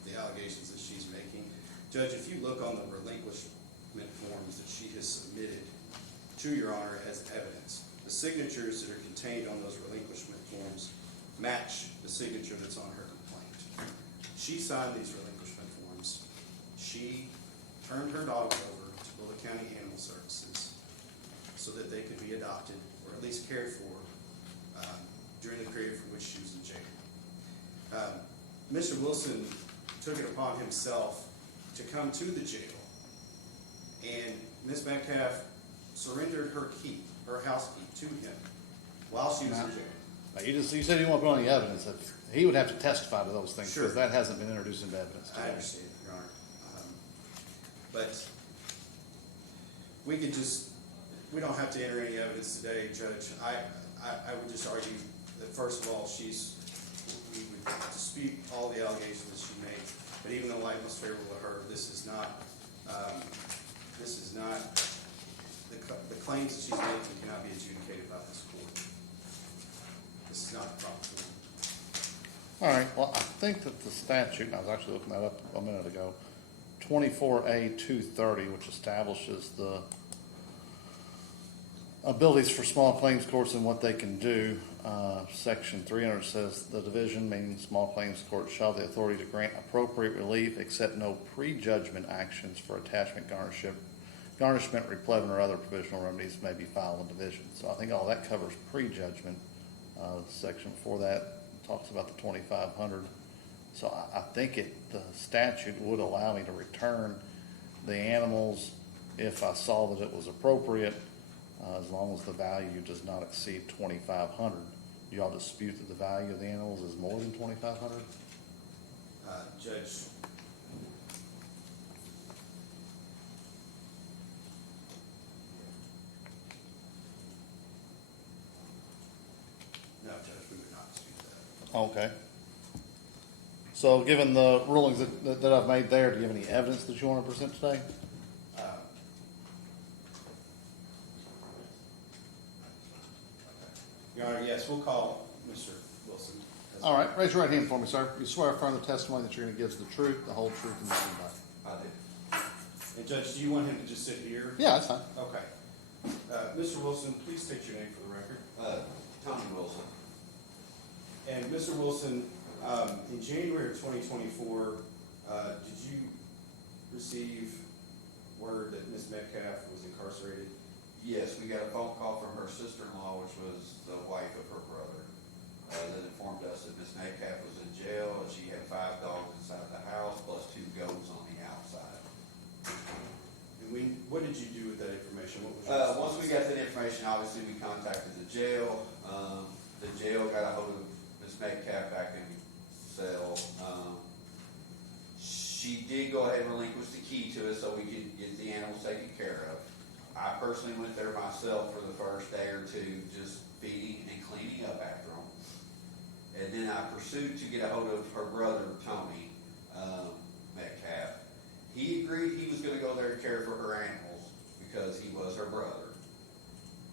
the allegations that she's making. Judge, if you look on the relinquishment forms that she has submitted to Your Honor as evidence, the signatures that are contained on those relinquishment forms match the signature that's on her complaint. She signed these relinquishment forms. She turned her dogs over to Bullitt County Animal Services so that they could be adopted or at least cared for during the period for which she was in jail. Mr. Wilson took it upon himself to come to the jail, and Ms. Metcalfe surrendered her key, her house key, to him while she was in jail. Now, you said you want to put on any evidence. That he would have to testify to those things Sure. because that hasn't been introduced into evidence today. I understand, Your Honor. But we don't have to enter any evidence today, Judge. I would just argue that first of all, we would dispute all the allegations that she made, but even though light most favorable to her, this is not, the claims that she's making cannot be adjudicated by this court. This is not the proper form. All right, well, I think that the statute, and I was actually looking that up a minute ago, 24A230, which establishes the abilities for small claims courts and what they can do. Section 300 says the division, meaning small claims court, shall have the authority to grant appropriate relief except no prejudgment actions for attachment, garnishment, replevin, or other provisional remedies may be filed in division. So I think all that covers prejudgment. Section 4 that talks about the 2,500. So I think the statute would allow me to return the animals if I saw that it was appropriate, as long as the value does not exceed 2,500. Do y'all dispute that the value of the animals is more than 2,500? Judge, no, Judge, we would not dispute that. Okay. So given the rulings that I've made there, do you have any evidence that you want to present today? Your Honor, yes, we'll call Mr. Wilson. All right, raise your right hand for me, sir. You swear affirm the testimony that you're going to give is the truth, the whole truth, and nothing but it. I do. And Judge, do you want him to just sit here? Yeah, that's fine. Okay. Mr. Wilson, please state your name for the record. Tommy Wilson. And Mr. Wilson, in January of 2024, did you receive word that Ms. Metcalfe was incarcerated? Yes, we got a phone call from her sister-in-law, which was the wife of her brother, that informed us that Ms. Metcalfe was in jail, and she had 5 dogs inside the house, plus 2 goats on the outside. And what did you do with that information? What was your Once we got that information, obviously we contacted the jail. The jail got a hold of Ms. Metcalfe back in cell. She did go ahead and relinquish the key to us so we could get the animals taken care of. I personally went there myself for the first day or two, just feeding and cleaning up after them. And then I pursued to get a hold of her brother, Tony Metcalfe. He agreed he was going to go there and care for her animals because he was her brother.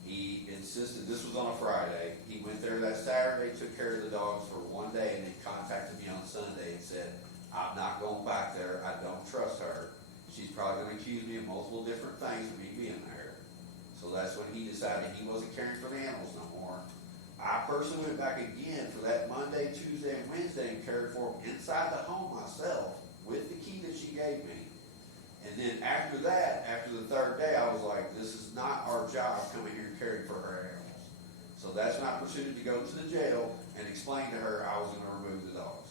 He insisted, this was on a Friday, he went there that Saturday, took care of the dogs for one day, and then contacted me on Sunday and said, I'm not going back there, I don't trust her. She's probably going to accuse me of multiple different things of me being there. So that's when he decided he wasn't caring for the animals no more. I personally went back again for that Monday, Tuesday, and Wednesday and cared for them inside the home myself with the key that she gave me. And then after that, after the 3rd day, I was like, this is not our job coming here and caring for her animals. So that's when I proceeded to go to the jail and explain to her I was going to remove the dogs.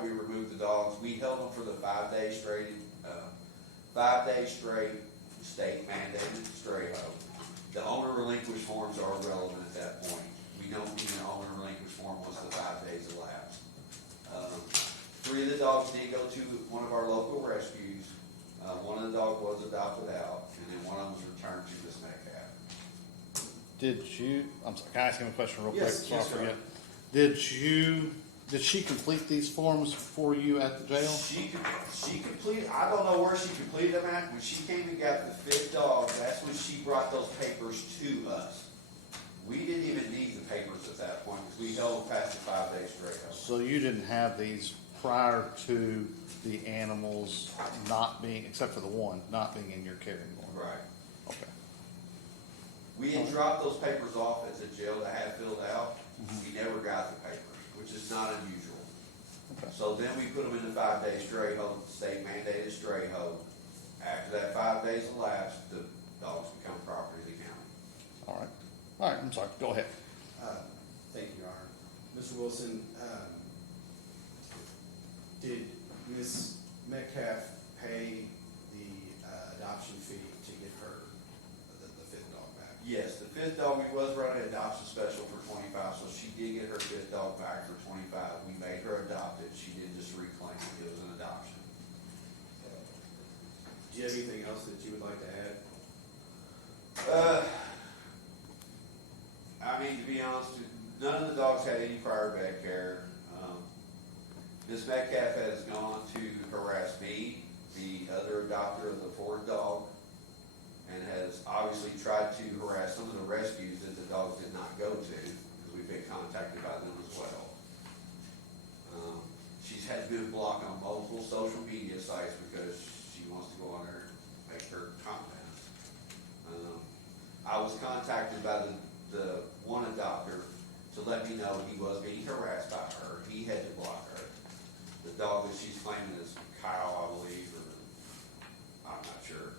after we removed the dogs, we held them for the 5 days straight, 5 days straight, state mandated stray hoe. The owner relinquished forms are irrelevant at that point. We don't need an owner relinquished form once the 5 days elapsed. 3 of the dogs did go to one of our local rescues. One of the dogs was adopted out, and then one of them was returned to Miss Metcalfe. I'm sorry, can I ask him a question real quick? Yes, so I yes, sir. forget? Did she complete these forms for you at the jail? She completed, I don't know where she completed them at. When she came and got the 5th dog, that's when she brought those papers to us. We didn't even need the papers at that point, because we held them past the 5 days straight up. So you didn't have these prior to the animals not being, except for the one, not being in your care anymore? Right. Okay. We had dropped those papers off at the jail to have filled out. We never got the papers, which is not unusual. Okay. So then we put them in the 5 day stray hold, state mandated stray hold. After that 5 days elapsed, the dogs become property of the county. All right. All right, I'm sorry. Go ahead. Thank you, Your Honor. Mr. Wilson, did Ms. Metcalfe pay the adoption fee to get her the 5th dog back? Yes, the 5th dog, we was running an adoption special for 25, so she did get her 5th dog back for 25. We made her adopt it. She didn't just reclaim it. It was an adoption. Do you have anything else that you would like to add? I mean, to be honest, none of the dogs had any prior vet care. Ms. Metcalfe has gone to harass me, the other adopter of the 4th dog, and has obviously tried to harass some of the rescues that the dogs did not go to, because we've been contacted by them as well. She's had been blocked on multiple social media sites because she wants to go on there and make her content. I was contacted by the one adopter to let me know he was being harassed by her. He had to block her. The dog that she's claiming is Kyle, I believe, or I'm not sure.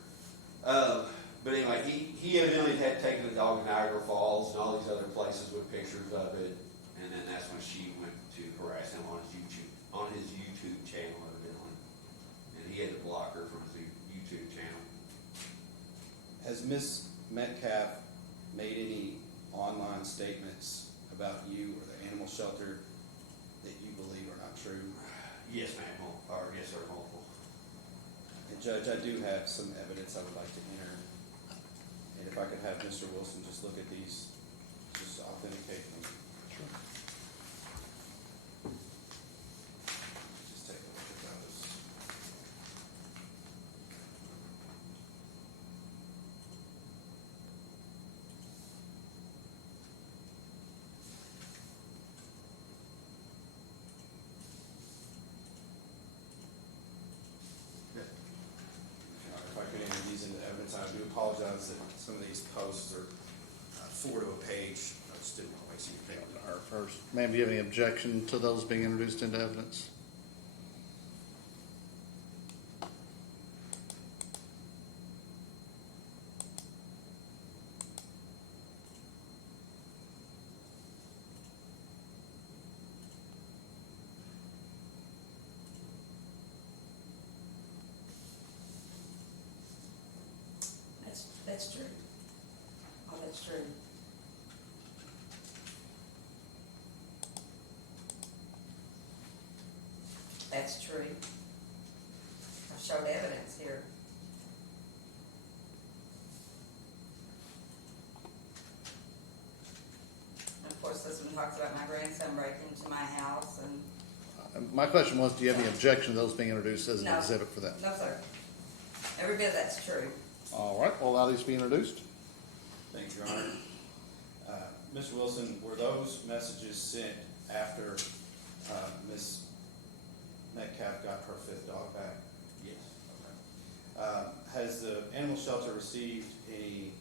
But anyway, he evidently had taken the dog to Niagara Falls and all these other places with pictures of it, and then that's when she went to harass him on his YouTube channel evidently, and he had to block her from his YouTube channel. Has Ms. Metcalfe made any online statements about you or the animal shelter that you believe are not true? Yes, ma'am, or yes, sir, multiple. And Judge, I do have some evidence I would like to enter. And if I could have Mr. Wilson just look at these, just authenticate them. Sure. Just take a look at those. If I could enter these into evidence, I do apologize that some of these posts are 4 to a page. I just didn't want to waste any paper. First, ma'am, do you have any objection to those being introduced into evidence? That's true. Oh, that's true. That's true. I've showed evidence here. And of course, this one talks about my grandson breaking into my house and, My question was, do you have any objection to those being introduced as an No. exhibit for that? no, sir. Every bit of that's true. All right, we'll allow these to be introduced. Thank you, Your Honor. Mr. Wilson, were those messages sent after Ms. Metcalfe got her 5th dog back? Yes. Okay. Has the animal shelter received any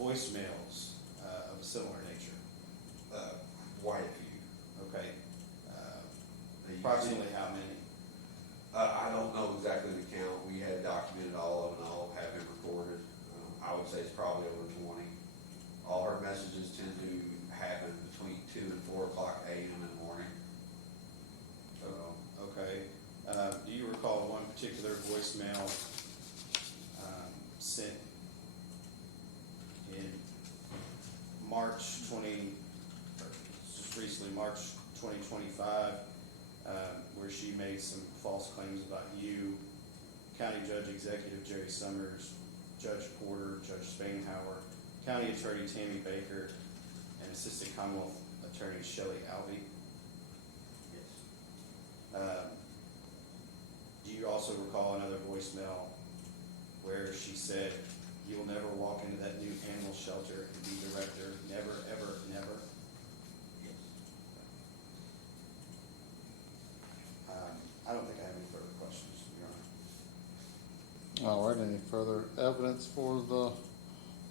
voicemails of a similar nature? Quite a few. Okay. They Approximately how many? I don't know exactly the count. We had documented all of them, all have been recorded. I would say it's probably over 20. All her messages tend to happen between 2 and 4 o'clock a.m. in the morning. So, Okay. particular voicemail sent in March 20, or just recently, March 2025, where she made some false claims about you, County Judge Executive Jerry Summers, Judge Porter, Judge Spainhower, County Attorney Tammy Baker, and Assistant Commonwealth Attorney Shelley Alvey. Do you also recall another voicemail where she said, "You will never walk into that new animal shelter and be director, never, ever, never"? Yes. I don't think I have any further questions, Your Honor. All right, any further evidence for the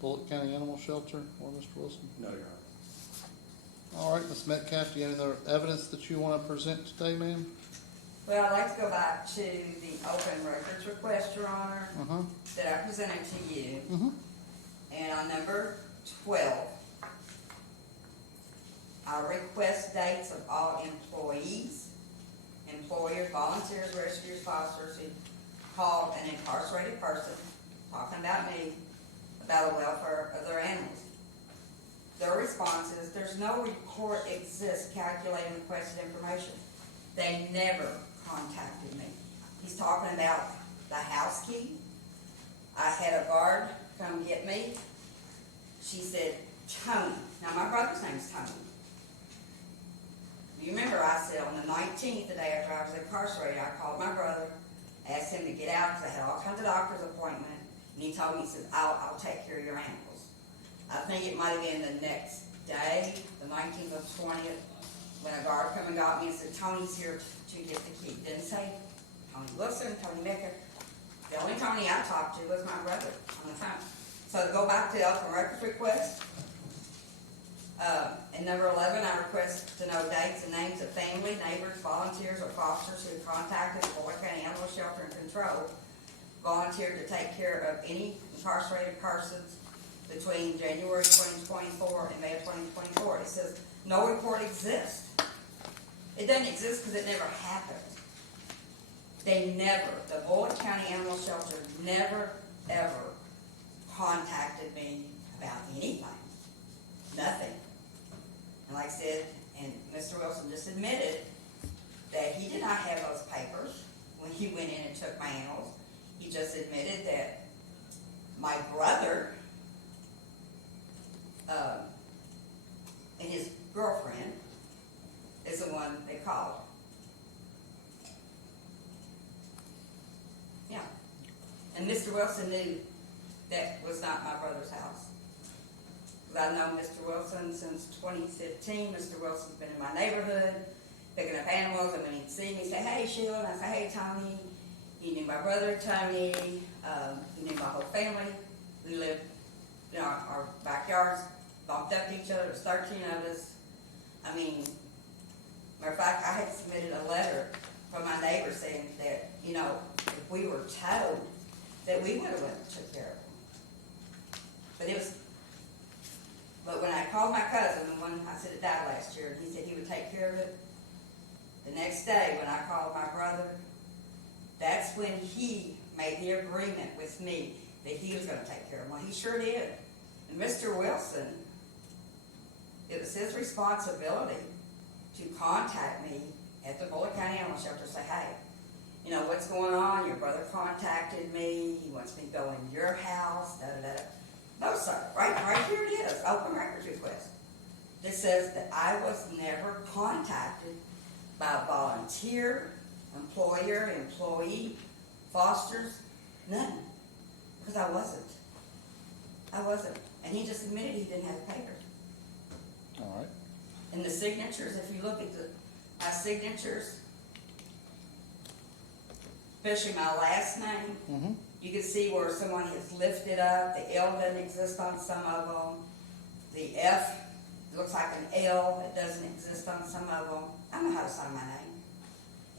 Bullitt County Animal Shelter or Mr. Wilson? No, Your Honor. All right, Ms. Metcalfe, do you have any other evidence that you want to present today, ma'am? Well, I'd like to go back to the open records request, Your Honor, that I presented to you. And on number 12, I request dates of all employees, employers, volunteers, rescuers, fosters who called an incarcerated person, talking about me, about the welfare of their animals. Their response is, there's no report exists calculating requested information. They never contacted me. He's talking about the house key. I had a guard come get me. She said, Tony. Now, my brother's name's Tony. You remember I said on the 19th, the day after I was incarcerated, I called my brother, asked him to get out because I had all kinds of doctor's appointments, and he told me, he said, I'll take care of your animals. I think it might have been the next day, the 19th or 20th, when a guard come and got me and said, Tony's here to get the key. Didn't say Tony Wilson, Tony Metcalfe. The only Tony I talked to was my brother on the phone. So to go back to the open records request, in number 11, I request to know dates and names of family, neighbors, volunteers, or fosters who contacted the Bullitt County Animal Shelter and Control, volunteered to take care of any incarcerated persons between January 2024 and May of 2024. It says no report exists. It doesn't exist because it never happened. They never, the Bullitt County Animal Shelter never, ever contacted me about anything. Nothing. And like I said, and Mr. Wilson just admitted that he did not have those papers when he went in and took my animals. He just admitted that my brother and his girlfriend is the one they called. Yeah. And Mr. Wilson knew that was not my brother's house. Because I've known Mr. Wilson since 2015. Mr. Wilson's been in my neighborhood, picking up animals, and when he'd see me, he'd say, hey, Sheila, and I'd say, hey, Tony. He knew my brother, Tony. He knew my whole family. We lived, our backyards bumped up to each other. There's 13 of us. I mean, matter of fact, I had submitted a letter from my neighbor saying that, if we were told, that we would have went and took care of them. But when I called my cousin, the one I said it died last year, and he said he would take care of it. The next day, when I called my brother, that's when he made the agreement with me that he was going to take care of them. Well, he sure did. And Mr. Wilson, it was his responsibility to contact me at the Bullitt County Animal Shelter and say, hey, what's going on? Your brother contacted me. He wants me to go in your house. Da-da-da. No, sir. Right here it is. Open records request. That says that I was never contacted by a volunteer, employer, employee, fosters, none. Because I wasn't. And he just admitted he didn't have the papers. All right. And the signatures, if you look at my signatures, especially my last name, you can see where someone has lifted up. The L doesn't exist on some of them. The F looks like an L. It doesn't exist on some of them. I know how to sign my name.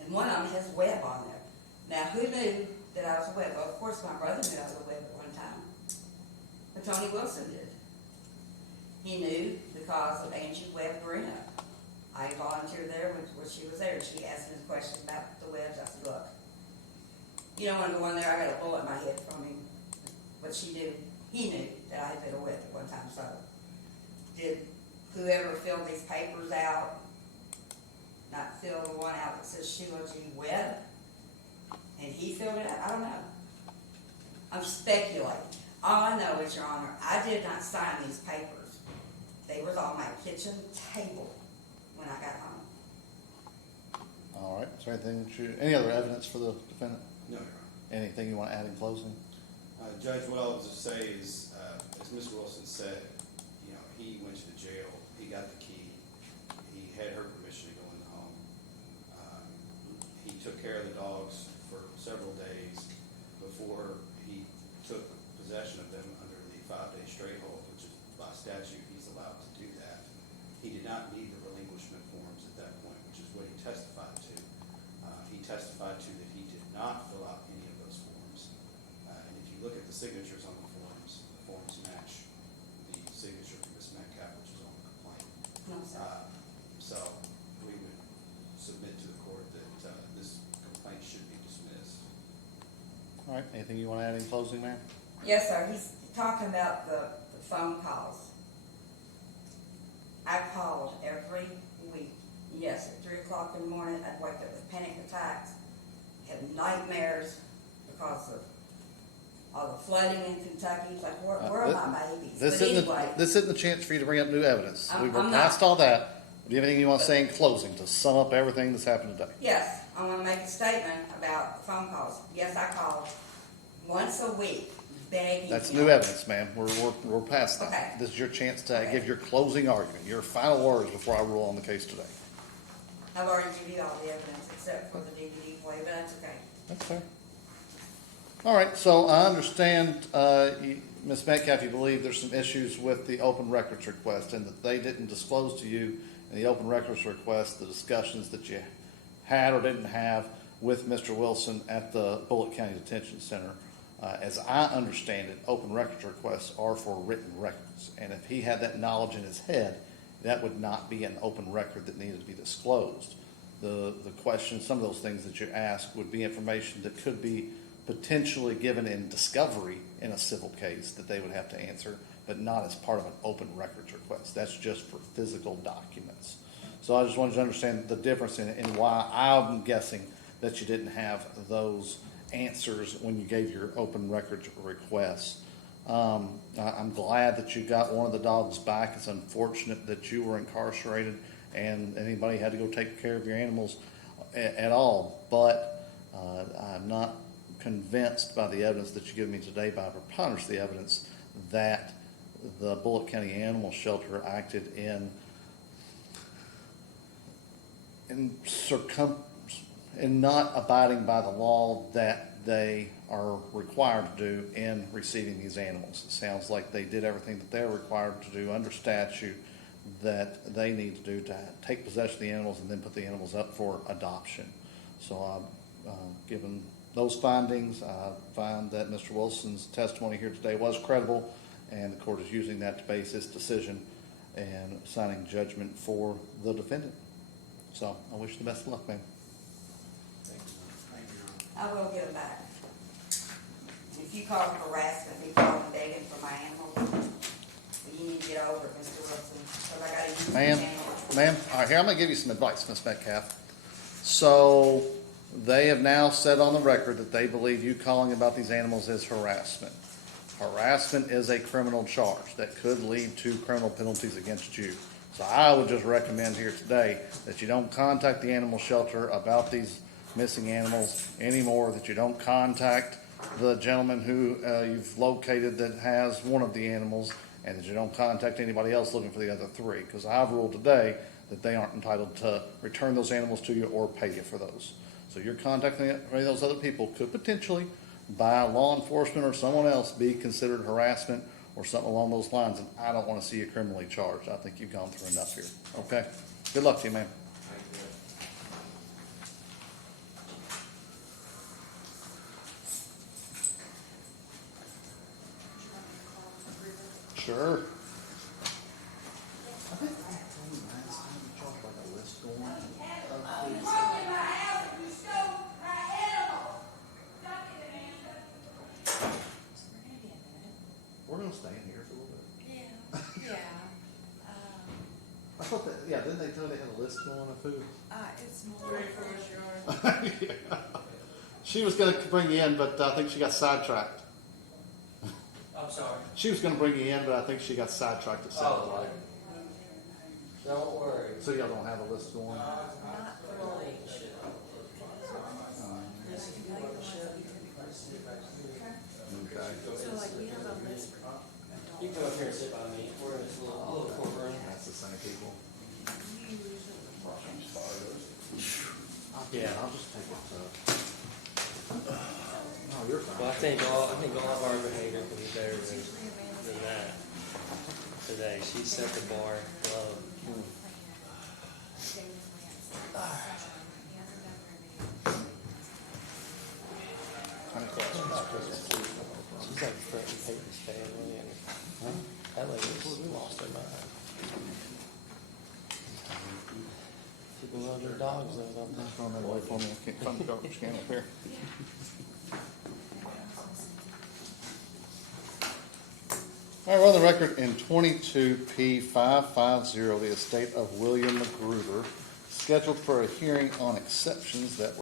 And one of them has Webb on there. Now, who knew that I was a Webb? Well, of course, my brother knew I was a Webb at one time. But Tony Wilson did. He knew because of Angie Webb Greenup. I volunteered there when she was there. She asked me questions about the Webbs. I said, look, You don't wanna go in there, I got a bullet in my head from him. But he knew that I had been a whip at one time, so. Did whoever filled these papers out, not fill the one out that says Sheila G. Webb? And he filled it out, I don't know. I'm speculating. All I know is, Your Honor, I did not sign these papers. They were on my kitchen table when I got home. All right, is there anything that any other evidence for the defendant? No, Your Honor. Anything you want to add in closing? Judge, what I'll just say is, as Ms. Wilson said, you know, he went to the jail, he got the key, he had her permission to go in the home. He took care of the dogs for several days before he took possession of them under the 5-day straight hold, which is by statute, he's allowed to do that. He did not need the relinquishment forms at that point, which is what he testified to. He testified to that he did not fill out any of those forms. And if you look at the signatures on the forms match the signature of Ms. Metcalfe, which is on the complaint. No, sir. So we would submit to the court that this complaint should be dismissed. All right, anything you want to add in closing, ma'am? Yes, sir, he's talking about the phone calls. I called every week. Yes, at 3 o'clock in the morning, I'd wake up with panic attacks, had nightmares because of all the flooding in Kentucky. It's like, where are my babies? This But isn't, anyway, this isn't the chance for you to bring up new evidence. I'm We were not. past all that. Do you have anything you want to say in closing to sum up everything that's happened today? yes, I want to make a statement about the phone calls. Yes, I called once a week begging. That's him. new evidence, ma'am. We're past that. Okay. This is your chance to Okay. give your closing argument, your final words before I rule on the case today. I've already given you all the evidence except for the DVD play, but that's okay. That's fair. All right, so I understand, Ms. Metcalfe, you believe there's some issues with the open records request and that they didn't disclose to you in the open records request the discussions that you had or didn't have with Mr. Wilson at the Bullitt County Detention Center. As I understand it, open records requests are for written records. And if he had that knowledge in his head, that would not be an open record that needed to be disclosed. The questions, some of those things that you asked would be information that could be potentially given in discovery in a civil case that they would have to answer, but not as part of an open records request. That's just for physical documents. So I just wanted you to understand the difference in why I'm guessing that you didn't have those answers when you gave your open records request. I'm glad that you got one of the dogs back. It's unfortunate that you were incarcerated and anybody had to go take care of your animals at all, but I'm not convinced by the evidence that you give me today, by preponderance of the evidence, that the Bullitt County Animal Shelter acted in not abiding by the law that they are required to do in receiving these animals. It sounds like they did everything that they're required to do under statute that they need to do to take possession of the animals and then put the animals up for adoption. So given those findings, I find that Mr. Wilson's testimony here today was credible, and the court is using that to base its decision and signing judgment for the defendant. So I wish you the best of luck, ma'am. Thank you. I will get them back. If you call it harassment, me calling and begging for my animals, you need to get over it, Mr. Wilson, because I gotta use the Ma'am, channel. all right, here, I'm gonna give you some advice, Ms. Metcalfe. So, they have now said on the record that they believe you calling about these animals is harassment. Harassment is a criminal charge that could lead to criminal penalties against you. So I would just recommend here today that you don't contact the animal shelter about these missing animals anymore, that you don't contact the gentleman who you've located that has one of the animals, and that you don't contact anybody else looking for the other three, because I've ruled today that they aren't entitled to return those animals to you or pay you for those. So you're contacting any of those other people could potentially, by law enforcement or someone else, be considered harassment or something along those lines, and I don't want to see you criminally charged. I think you've gone through enough here. Okay? Good luck to you, man. Sure. gonna stay in here for a little bit? Yeah, yeah. I thought that, yeah, didn't they tell you they had a list going of food? It's more for sure. Yeah. She was gonna bring you in, but I think she got sidetracked. I'm sorry. She was gonna bring you in, but I think she got sidetracked at sounded Oh. like. Don't worry. So y'all don't have a list going? Not really. Okay. So like we have a list. You can come up here and sit by me. We're in this little courtroom. That's the same people. Yeah. I'll just take it to. No, you're fine. Well, I think all of our behavior can be better than that today. She set the bar low. She's like threatening Peyton's family and that lady's lost her mind. People love their dogs though, don't they? Throw that away for me. I can't find the garbage can up here. All right, we're on the record in 22P550, the estate of William Magruder, scheduled for a hearing on exceptions that were